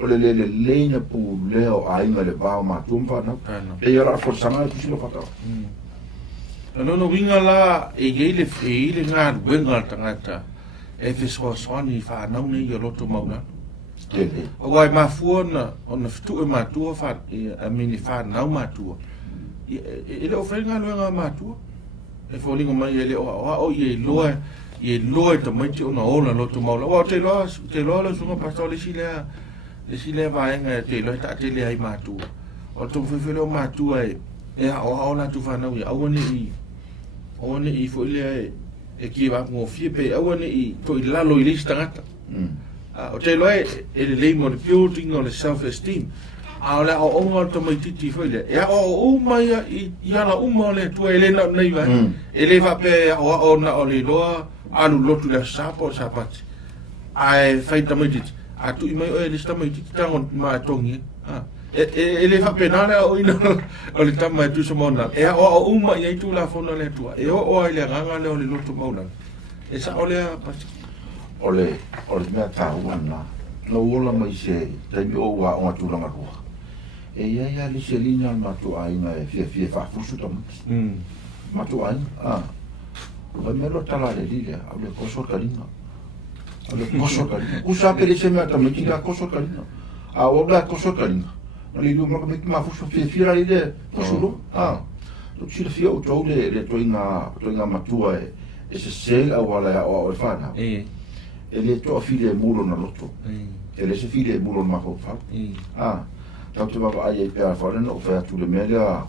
O le na pu le o ainga le ba matu fa na. E ya for sanga tu si lo fa ta. No winga la e geile ngā wenga tangata e fesoasoani whanau nei i roto mauna. O wai mafua na fitu e matua a mini whanau matua. E leo whainga luenga matua. E whaolinga mai e leo o i e loa ta maiti o na ola roto mauna. O te loa la sunga pastor le si lea vaenga te loa ta te lea i matua. O tō whiwhileo matua e o na tu whanau i awane i Awane i fo ile e ki wa ngo fie pe awane i fo i lalo i lista ngata. O te loe e le leimo le building o le self-esteem. A ole o onga to mai titi fo ile. E o mai i ala uma le tua e le na nei wa. E le va pe o na o le loa alu lotu le sapo sapati. Ai fai ta mai titi. A tu i mai o e lista mai titi tangon ma tongi. E le fa penale o ina o le tama tu so mona e o uma i tu la fona le tua e o ile nganga le o le loto mauna e sa ole pas ole me ta una no ola mai se te mi o wa o tu la ngua e ia le se linha ma tu ai na fie fa fusu to ma tu ai o me lo tala le lile o le coso carina usa per le se me ta me tira coso carina a o la coso carina le lu ma fusu fie le fusu tu ci fie o to le toinga matua e se se la wala o fana e le to file muro na loto e le se file muro ma fa tau te baba ai pe fa no fa tu le media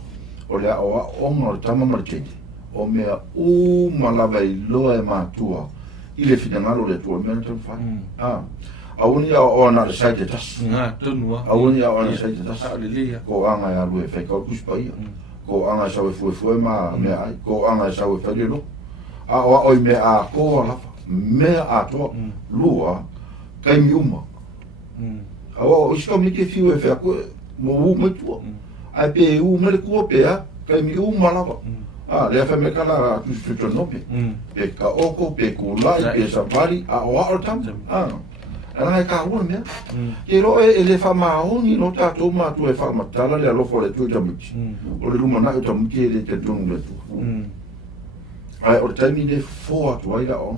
o le o mo tama marchete o mea malava i loa e matua i le finangalo le tua mena tau fa Auni o na le saite tas. Nga tonua. Auni o na saite tas. Aleluia. Ko anga ya lu e fai ko kuspai. Ko anga sa fu ma me ai. Ko anga sa fai lo. O me a ko la me a to lua kai mi uma. O isto me ke fiu e fai ko mo me tu. ai pe u mele ku pe a kai mi u malava le fa me kala tu no pe pe ka oko pe ku lai pe safari a o tam ana ka u me e ro ele fa maoni no ta to ma tu e fa matala le lo fo le tu jamuti o le lumana o jamuti le te donu le tu ai o termine fo tu ai da on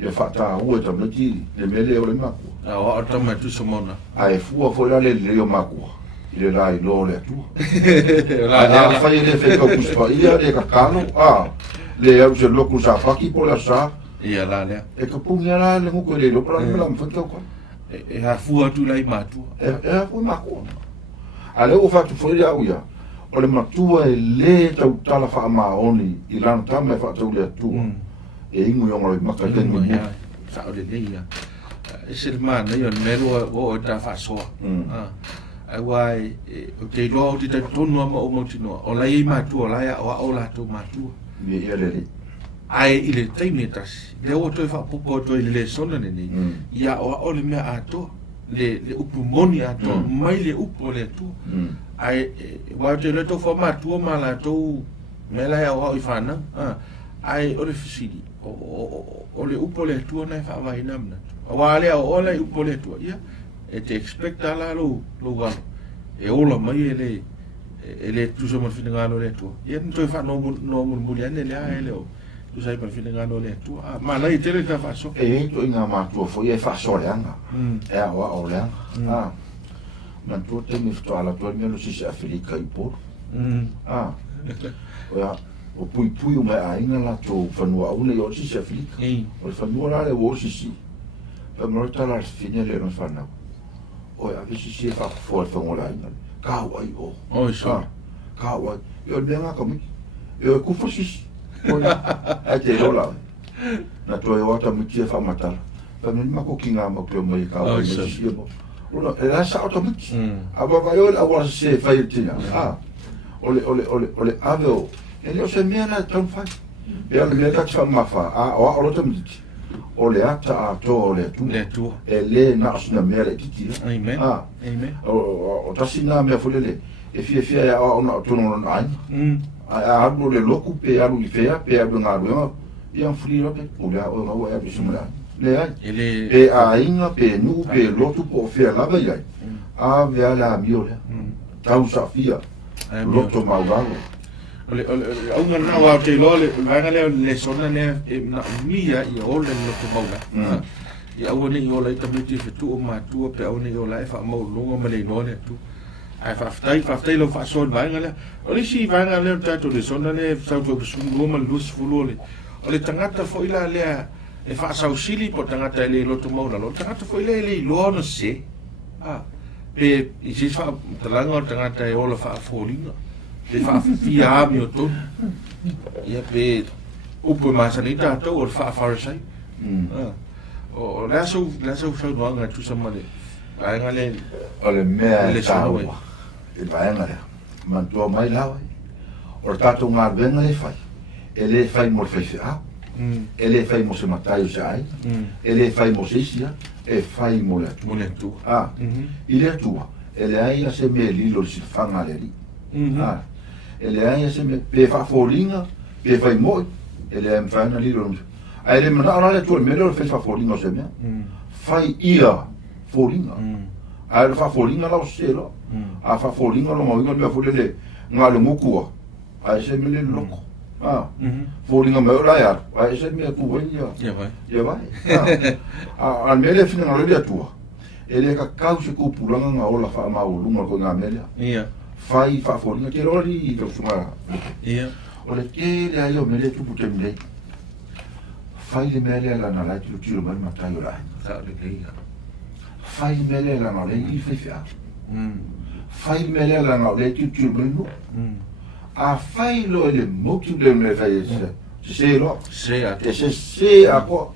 ia fata u e jamuti le mele o le maku o tama tu somona ai fu fo le o maku ile lai lo le tu la fa ile fe ko kuspa ia le kakano le au se loku sa paki po la sa ia la le e ka punga la le ko le lo pra me la mfa ko e ha fu tu lai matu fu maku ale o fa tu fo ia uia o le matua e le tau tala fa ma oni i lana tama e fa tau le tu e ingu yonga le maka tengu sa o le ia ese man io mero o da fa so ai wai o te lo di tonu ama o motino o la i matu o la ya o la tu matu ni ele ai ile taimetas le o to fa popo to ile sona ni ya o le me ato le upu moni ato mai le upu le tu ai wa te le to fa matu ma la to me la ya o i fana ai o le fisidi o le upu le tu na fa vai namna wa le o le upu le tu ia e te expecta la lo wa e ola mai ele tu so mo fina lo le tu ia to fa no muliane le a ele o tu sai per fina lo le tu ma la itele ka fa so e to ina ma tu fo e fa so le anga e a o le anga ma tu te mi sto ala tu mi lo si se afrika i por o pui o mai ainga la to fa no una yo si se afrika o fa no la le wo si per mo tala fine le non fa na o a visi si fa for ngola ina ka wai o so ka wai yo le nga komi yo ku fo si o a te rola na to yo ta mi fa matala pa mi ma ko kinga mo ko mo ka wai si mo uno era sa automatic aba vai o a wa se fa itina ole aveo ele o se mena tan fa e ale me ka cha ma fa o automatic o le ata a to le tu e le na asuna mere titi amen amen o tasina me folele e fia ya ona to no ai a alu le loku pe alu i fea pe alu nga alu ia fri rope o le o nga wa bismillah le ai e a inga pe nu pe lotu po fea lava ia a vea la miole tau safia loto mauralo ole unga na wa te lole vanga le sona le na mia i ole no to maula ia one i ole tamiti fetu o matu pe one i ole fa mo longa male no le tu ai fa ftai lo fa so vanga le ole si vanga le tato le sona le sa to su loma lus fulole ole tangata fo ila le e fa sa usili po tangata le lo to maula lo tangata fo ila le lo no se pe i si fa talanga tangata e ole fa folinga le fa fia mi o to ia pe upo masanita to o fa farsai o la so no nga tu sa male ai ngale ole mea le tau e vai ngale man tu mai lawa o tato ngar venga le fai ele fai mo fai ele fai mo se matai se ai ele fai mo sia e fai mo le tu ile tua ele ai se me lilo si fanga le ele ai se me pe fa folinga pe fai mo ele am fa na lilo ai le mana le tu me lo fa folinga se me fai ia folinga ai fa folinga la selo a fa folinga lo mo inga me folele ngalo ngukua ai se me le loko folinga me la ya ai se me ku ia vai al mele fina ngalo le tua ele ka causa ku pulanga nga ola fa ma ulunga ko nga mele fai fa folinga ke roli to suma ole ke le ayo mele tu putemle fai le mele la na la tu tiro mal matayo la sa le leia fai mele la na le i fefia fai mele la na le tu tiro mal a fai lo le motu le me fai se lo se a se a po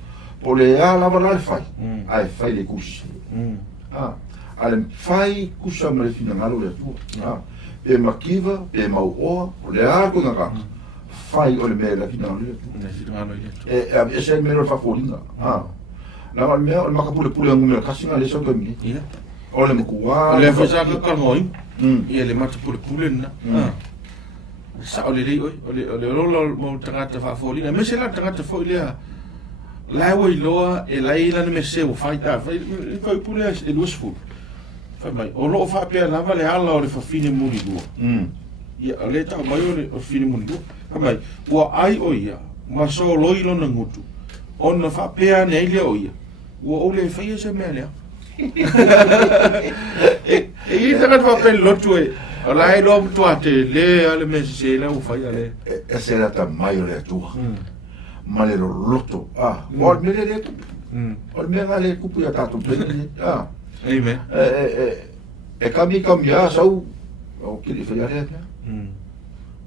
le ala va la fai ai fai le kusi ale fai kusa me fina ngalo le tu pe makiva pe mau o le a ko nga fai o le me la fina ngalo le tu e se me lo fa folinga la me o makapule pule ngum le kasinga le so ko mi o le mkuwa le fa sa ka ngoi ia le mata pule na sa o le rei o le rola mo tangata whaafolinga me se la tangata fo ilea lai wai loa e lai lana me se o whaita whai pule e luasful whai mai o loo whaapea lava le ala o le whawhine muni lua ia o le tau mai o le whawhine muni lua whai mai ua ai o ia ma so loilo na ngutu o na whaapea ne ile o ia ua o le whaia se mea lea e i tangata whapea lotu e o lai lo tua te le ale me se la u fai ale e se la ta mai o le tua ma le loto o me le o me ngale kupu ya tatu pe amen e kami ya sau o ki fai ale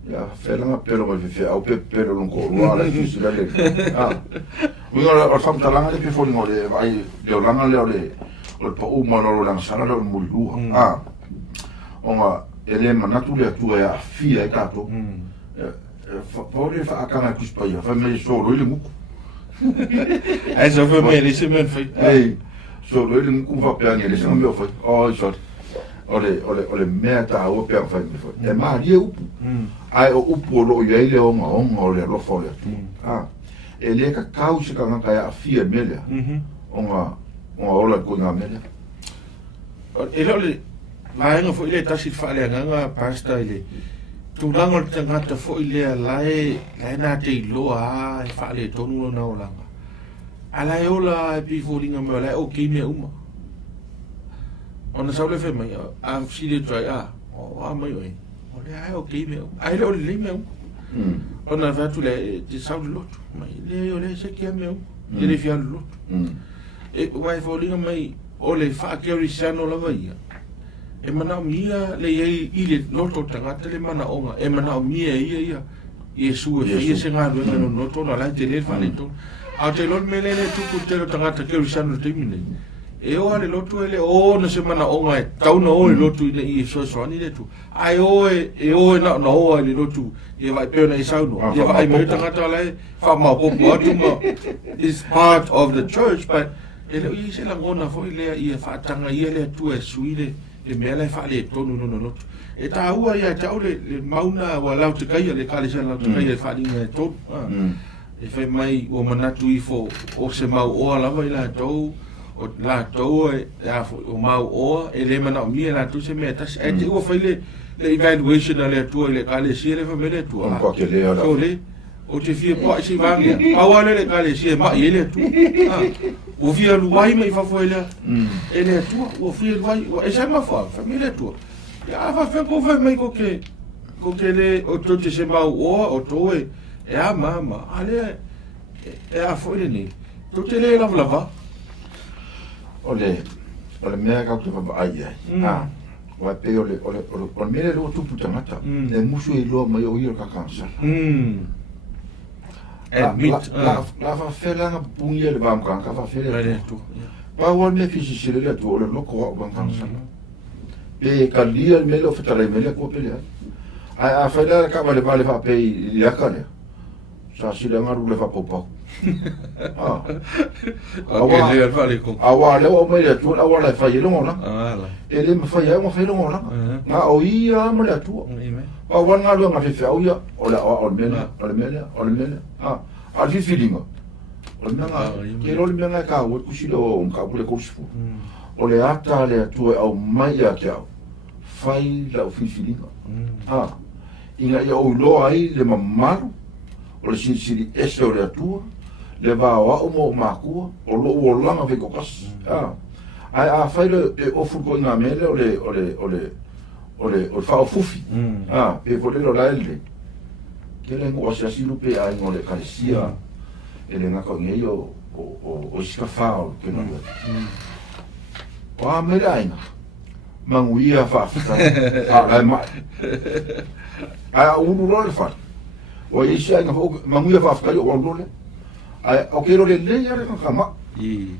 ya fela pero ma fe au pe pero non ko ro ala fi sila le mi o fam talanga le pe fo ngole vai le langa le ole o pa u ma no langa sala le mulua onga ele manatu le atua e afia e tato pore fa akanga kuspaia fa me so lo ile muku ai so fa me le semen fai ei so lo ile muku fa pe le semen me fai o so ole mea ta o pe fa me fai e ma rie upu ai o upu lo ye ile o le lo fo le ele ka causa ka nga ya afia mele onga ola ko nga mele ele Maenga fo ile tasi fale nga pasta ile tulanga o tangata fo ile lai na te loa e fale tonu na olanga ala ola e pi fo linga me ala o ki me uma ona saule fe mai a file try o mai oi o le ai o ki me ai le o le me ona va tu le ti saule lot mai le o le se ki me le fi al lot e vai fo linga mai o le fa ke orisiano la vai e mana mia le ye ile loto tangata le mana onga e mana mia ia Yesu e se nga do no loto na la tele fa le to a te lot mele le tu kutelo tangata ke usano te mine e o ale loto ele o na se mana onga e tau no o loto ile i so ni le tu ai o na o le loto e vai pe na isa no e vai me tangata le fa ma po tu ma is part of the church but ele i se la ngona fo ile i fa tanga ia le tu e suile le mea lai whaale tonu no lotu. E tā ua ia te au le mauna wa lau te kaia, le kale sia lau te kaia e whalinga e tonu. E whai mai o manatu i fo o se mau oa lava i la tau, o la tau o mau oa, e le mana o mia la tu se mea tasi. E te ua whai le evaluation a le atua i le kale sia le whamele atua. Kwa ke lea la. So le, o te fia po isi vangia, paua le kale sia ma i ele atua. O fia luai mai fa foi lá ele tua o fia luai e já ma fa família tua ya fa fe ko fa mai ko ke le o to te se mau o to e a mama ale e a foi ni to te le lava ole mea ka te va ai o pe ole mele lo tu puta mata e musu e lo mai o io ka kansa la fa fela na punye le bam kan ka fa fela tu pa wol me fisi sile le tu le loko wa ban kan sa pe kalia me lo fetare me le ko pele a fela ka vale fa pe ya ka le sa sile ngaru le fa popa awa le o me le tu awa le fa yelo ngona ele me fa ya mo fa yelo ngona na o ia mo le tu pa wan nga lo nga fe au ya o mele a fi feeling o nga ke lo me nga ka o ku si lo ka ku le ko sifu o le ata le tu au mai ya ke fai la fi feeling inga ya o lo ai le mamaru o le si ese o le tu le va o mo maku o lo o langa ve ko kas ai a fai le o fu ko nga mele o fa o fufi pe vo le lo la ele ke le ngo sia si lupe ai ngo le kalesia ele nga ko nge yo o ska fa o ke no wa me la ina manguia fa la ma a unu lo le fa o isia nga manguia fa ka yo lo le ai o ke lo le ya le ka ma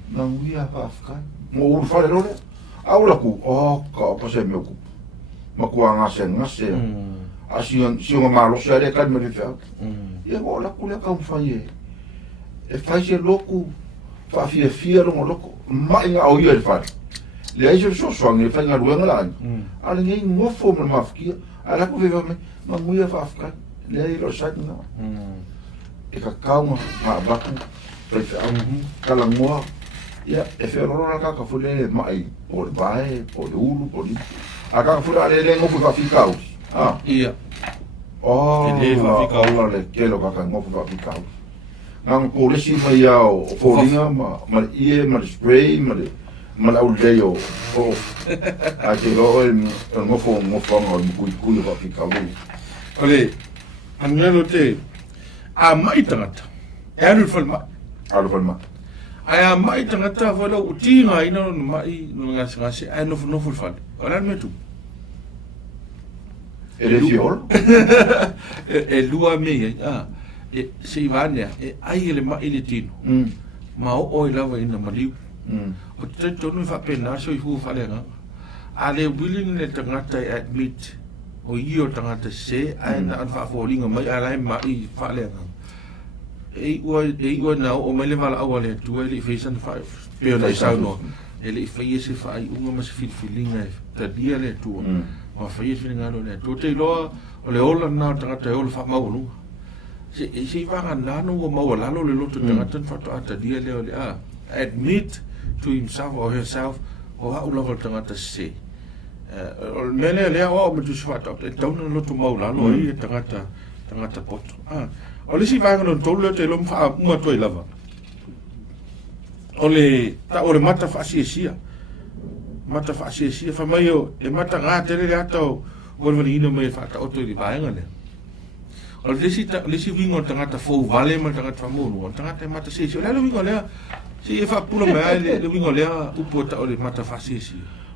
manguia fa mo unu fa le lo le a ula ku o ka pa se me ku ma kua ngase a si nga malo se ale ka me le fa e go la ku le ka fa ye e fa se loku fa fia lo loko ma inga o ye fa le ai so swang e fa nga ruanga la ala ngai ngofo mo mafkia ala ko veva me manguia fa afka le ai lo sa nga e ka kauma ma baku pe kala ngoa ya e fe rora ka fule mai o vai o ulu o li aka fule ale ngofo fa fikau ia oh le kelo ka ngofo fa fikau ngang polisi mai ao folinga ma ie ma spray ma au leo o a te lo el ngofo ngo kui fa fikau ole angelo te a mai tangata e anu falma ai mai tangata vola utinga ina no mai no ngasi ai no fal ora me tu ele fiol e lua me e se vania e ai ele mai le tino ma o lava ina maliu o te tonu fa pena so i hu fa lenga ale willing le tangata admit o io tangata se ai na fa folinga mai ala mai fa lenga e ua na o mai le vala awale tu ele fesan 5 pero na sa no ele faiese fa ai unga mas filinga ta dia le tu ma faiese filinga le tu te lo o le ola na tangata o le fa maulu se va na no o maula lo le loto tangata fa ta dia le o le admit to himself or herself o ha ula tangata se o mele le o me tu swata e tau no to maula no i tangata poto o le si vanga no tolu te lom fa uma toi lava o le ta o le mata fa sia fa mai o e mata nga te le ata o le ino me fa ta o toi vanga le o le si vingo tangata fo vale ma tangata mo tangata mata sia le vingo le si e fa pula mai le vingo le upo ta o le mata fa sia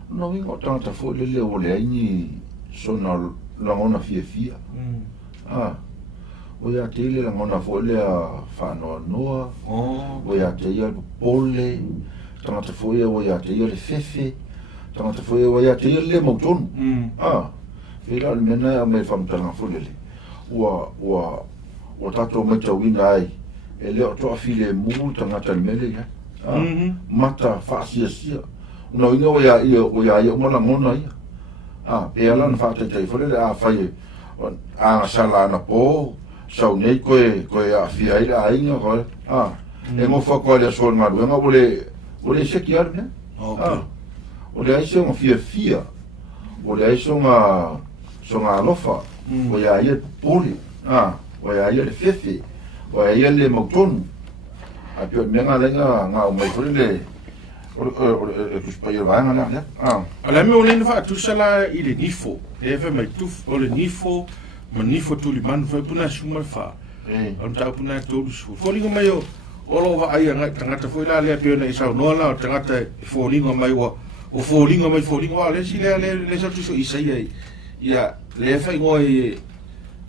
no vingo tangata fo le o le ni sono la ona fia o ia te ile la ngona fo le a whanoa noa o ia te ia pole tangata fo ia o ia te ia le fefe tangata fo ia o ia te ia le mautonu whila le mena a me whamtanga fo le ua tato mai tauina ai e leo toa file mulu tangata le mele ia mata whaasia sia una inga o ia umana ngona ia pe ala na whaatai fo le a whai a sala na po sau nei koe a fia ila a inga koe e mo whako ale a soa ngā ruenga ole seki aru ne ole aise o fia ole aise o ngā lofa o ia ia poli o ia ia le fefe o ia ia le mautonu a pio menga lenga ngā umai kore le e kuspai o vaenga lea ala me ole na whaatusala i le nifo e fe mai tuf o le nifo manifo tuli man foi puna suma fa on ta puna tolu su folinga mai o lo va ai nga tangata foi la le pe na isa no la tangata folinga mai o folinga le si le sa tu so isa ia le fa ngo e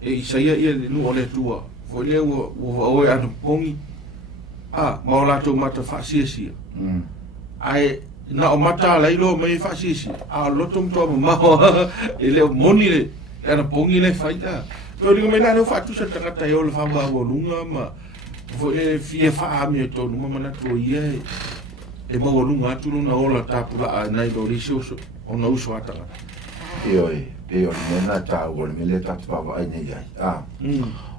isa ia no le tua foi le o anu pongi ma la to mata fa si ai na o mata la ilo mai fa si lo tum to ma ele moni le era pongi le faita pero digo me na no fa tu se tangata yo le fa ba volunga ma fo e fie fa mi to no ma na to ye e ma volunga tu no ola ta pula na do risio o no uso ata io me na ta o me le ta pa va ai nei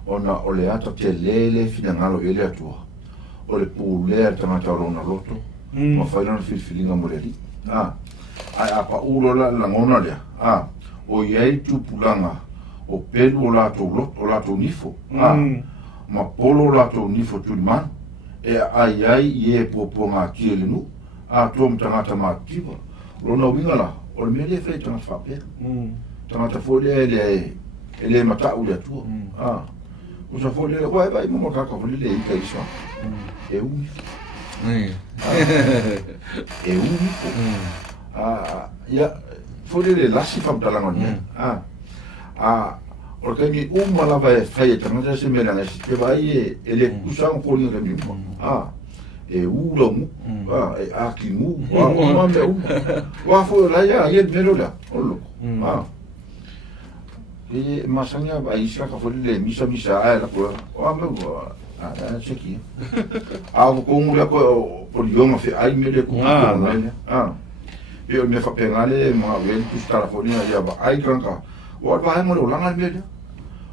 ona o le ata te lele fina ngalo ele atu o le pule tangata o na loto ma fa na filinga mo le ai apa ulo la ngona le o iei tupulanga o pelu o lato nifo ma polo o lato nifo tulimana e ai ie poponga kiele nu tom tangata mativa lona winga la o le mele fei tangata whapea tangata fo le mata ule atua usa fo le koe vai mo kaka fo le ika iso e unifo ia fo le lasi whamtalanga ni o kai mi lava e whai tangata se mea nga si te vai e le kusang koni re mi e ula mu e aki mu o ma me wa fo la ia e melo la o loko e masanga ba isa ka fo le misa ai la ko o me se ki ko mu la ko o yoma fe ai me le ko Pe o me fa pengale ma wen tu telefonia ya ba ai kranka. O ba mo lo langa me.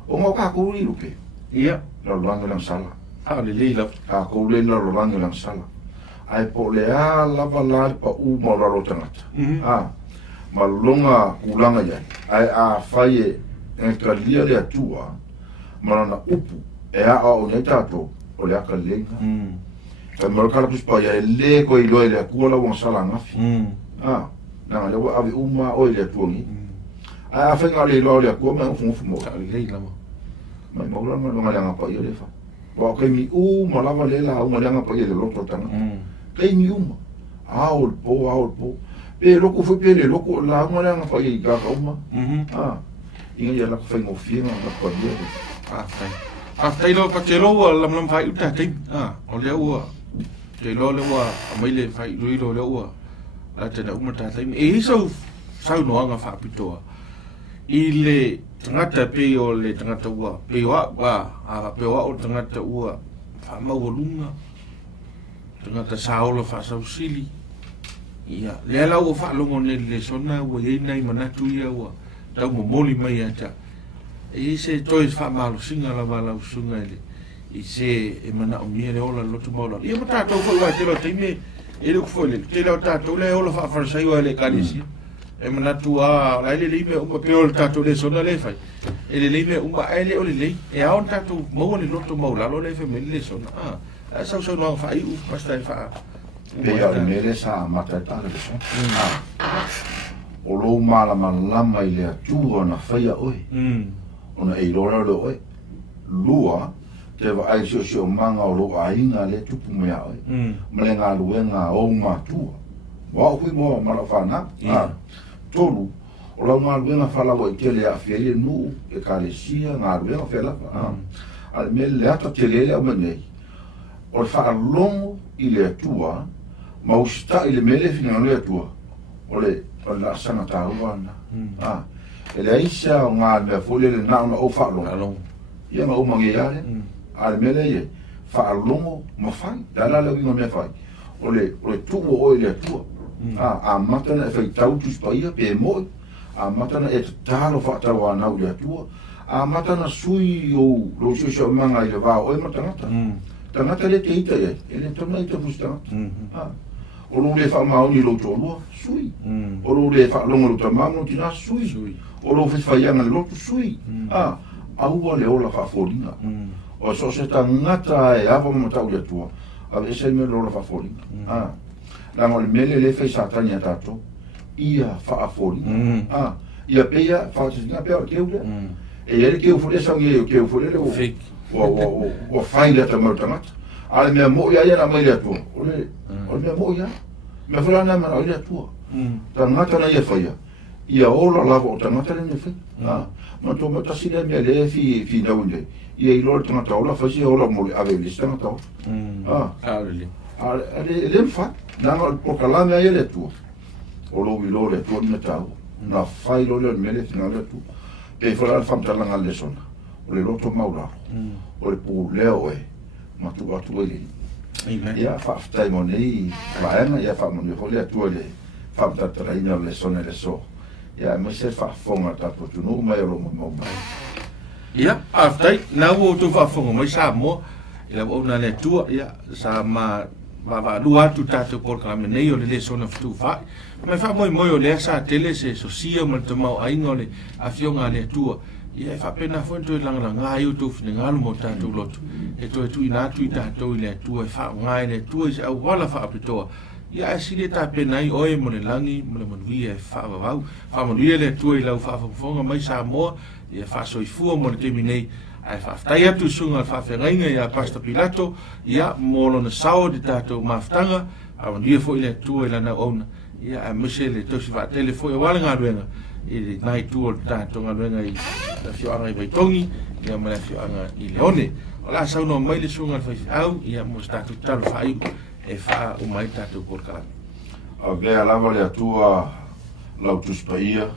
O mo ka ko ri lupe. Ia. Lo langa lang sala. Le leila. Ka ko le lo langa lang sala. Ai po le a lava la pa u mo lo tangata. Ma longa ulanga ya. Ai a faie en kalia le atua. Ma na upu e a o ne tato o le aka lenga. Ka mo kala kuspa ya le ko i lo le ku la won sala ngafi. Na le wa ave uma o le tuongi. A fa nga le lo le ku ma fu mo. Leila mo. Ma mo lo ma nga pa yo le fa. Wa ke mi u mo lava le la u mo nga pa yo le lo tanga. Ke mi uma. Aul po. Pe loko foi pe le loko la mo nga pa yo ga uma. Inga ya la fa ngo fi nga pa yo. Tai lo pa te lo lam fai uta tai. O le ua. Te lo le wa mai le fai rui lo le ua. La te na umata tai. E so sau no anga fa pitoa. I le tangata pe o le tangata ua. Pe wa pe wa o tangata ua. Fa mau lunga. Tangata saola fa sau sili. Ia, le la o fa longo le sona ua ye nai manatu ia ua. Tau mo moli mai ata. I se toi fa malo singa la wala usunga ele. I se e mana o mia le ola lotu maula. Ia mata tau foi wa te lo teime e lu foi le. Te lo tato le ola fa fa sai wa le kanisi. E mana tua la le lime o pe o tato le sona le fai. E le lime o ma ele o le e a on tato mo le lotu maula lo le fe me le sona. Sa so no fa I u pasta fa. Pe ya le le sa mata ta le sona. O lo mala malama I le atua na faia oi. Ona e lora lo oi. Lua te va ai sio manga o lo ainga le tupu mea oi. Malenga luenga o matua. Wa hui mo malafana. Tolu o la ngā luenga whala wa I te le afia I nu e kalesia ngā luenga whala. Al me le ata te lele au menei. O le wha longo I le atua ma usita I le mele fina le atua. O le la sanga tāua ana. Ele aisa o ngā mea fole le nauna o whaalongo. Ia ngā umangi iare. Ale mele ie. Whaalongo ma whai. Dala le winga mea whai. O le tuo o le atua. A matana e whai tautus pa ia pe moi. A matana e talo whaatau anau le atua. A matana sui o lo sio manga I le wā o e matangata. Tangata le te ita e. Ele tona ita fustangata. O lo le whaamaoni lo tōlua. Sui. O lo le whaalongo lo tamamo tina sui. O lo whaianga le lotu sui. Aua le ola whaafolinga. O so se ta ngata e awa matau le atua. A e se me le ola whaafolinga. Lango le mele le whai satani a tato. Ia whaafolinga. Ia peia whaafolinga pea o keu le. E ele keu fule sangi e o keu fule le o. O whai le ta mau tangata. Ale mea mo ia ia na mai le atua. O mea mo ia. Mea whalana mana o le atua. Ta ngata na ia whaia. Ia ola lava o tangata le ne whai. Ma tō matasi le mea le fi nau le. Ia I lore tangata ola whaisi ola mo le ave le tangata ola. Ale le mwha. Nanga o kalame aia le atua. O lo wilo le atua ni tau. Na whai lo le mele fina le atua. Pei whalala whamtalanga le sona. O le loto mauraro. O le pū leo e. Matu atu ele. Ia whaftai mo nei waenga ia whamoni hole atua le whamtataraina le sone le so. Ia me se whafonga tato tunu mai o lomo mo mai. Ia whaftai nau o tu whafonga mai sa mo ila o na le atua ia sa ma lua atu tato porkalame nei o le sone fitu whai. Mai wha moi o le sa tele se sosia ma te mau ainga o le awhionga le atua. Ia fa pena foi to langa nga eu to fina ngalo mo tato lotu e to tu ina tu tato ile tu e fa nga ile tu e au wala fa apito ia sile ta pena I oe mo le langi mo le monvi e fa va fa mo ile tu ile fa fonga mai sa mo ia fa so I fu mo le terminei ai fa tai atu sunga fa fenga ia pasta pilato ia mo lo na sao de tato maftanga a mo ia foi ile tu ile na ona ia a mosele to si va telefone wala nga ruenga I nai tu o tato nga ruenga I la fioanga I Waitongi, ia ma la fioanga I Leone. O la sau no mai le sunga fai au, ia mo statu talo fai e fa o mai tato porkalame. A gea lava le atua lautus paia,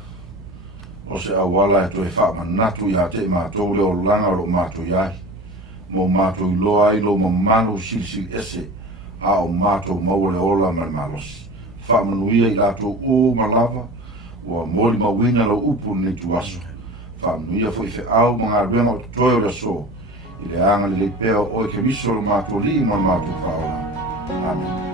o se awala e to e fa manatu ia te mātou le o langa o mātou iai. Mo mātou loa I lo mamano silsi ese, a o mātou mau le ola mal malos. whaamanuia i lato o malava, ua mori mawina lau upu nei tuaso. Whaamanuia fo i fe au mga ruenga o toi o le so, i le anga le peo o e ke miso lo mātua li mo le mātua paola. Amen.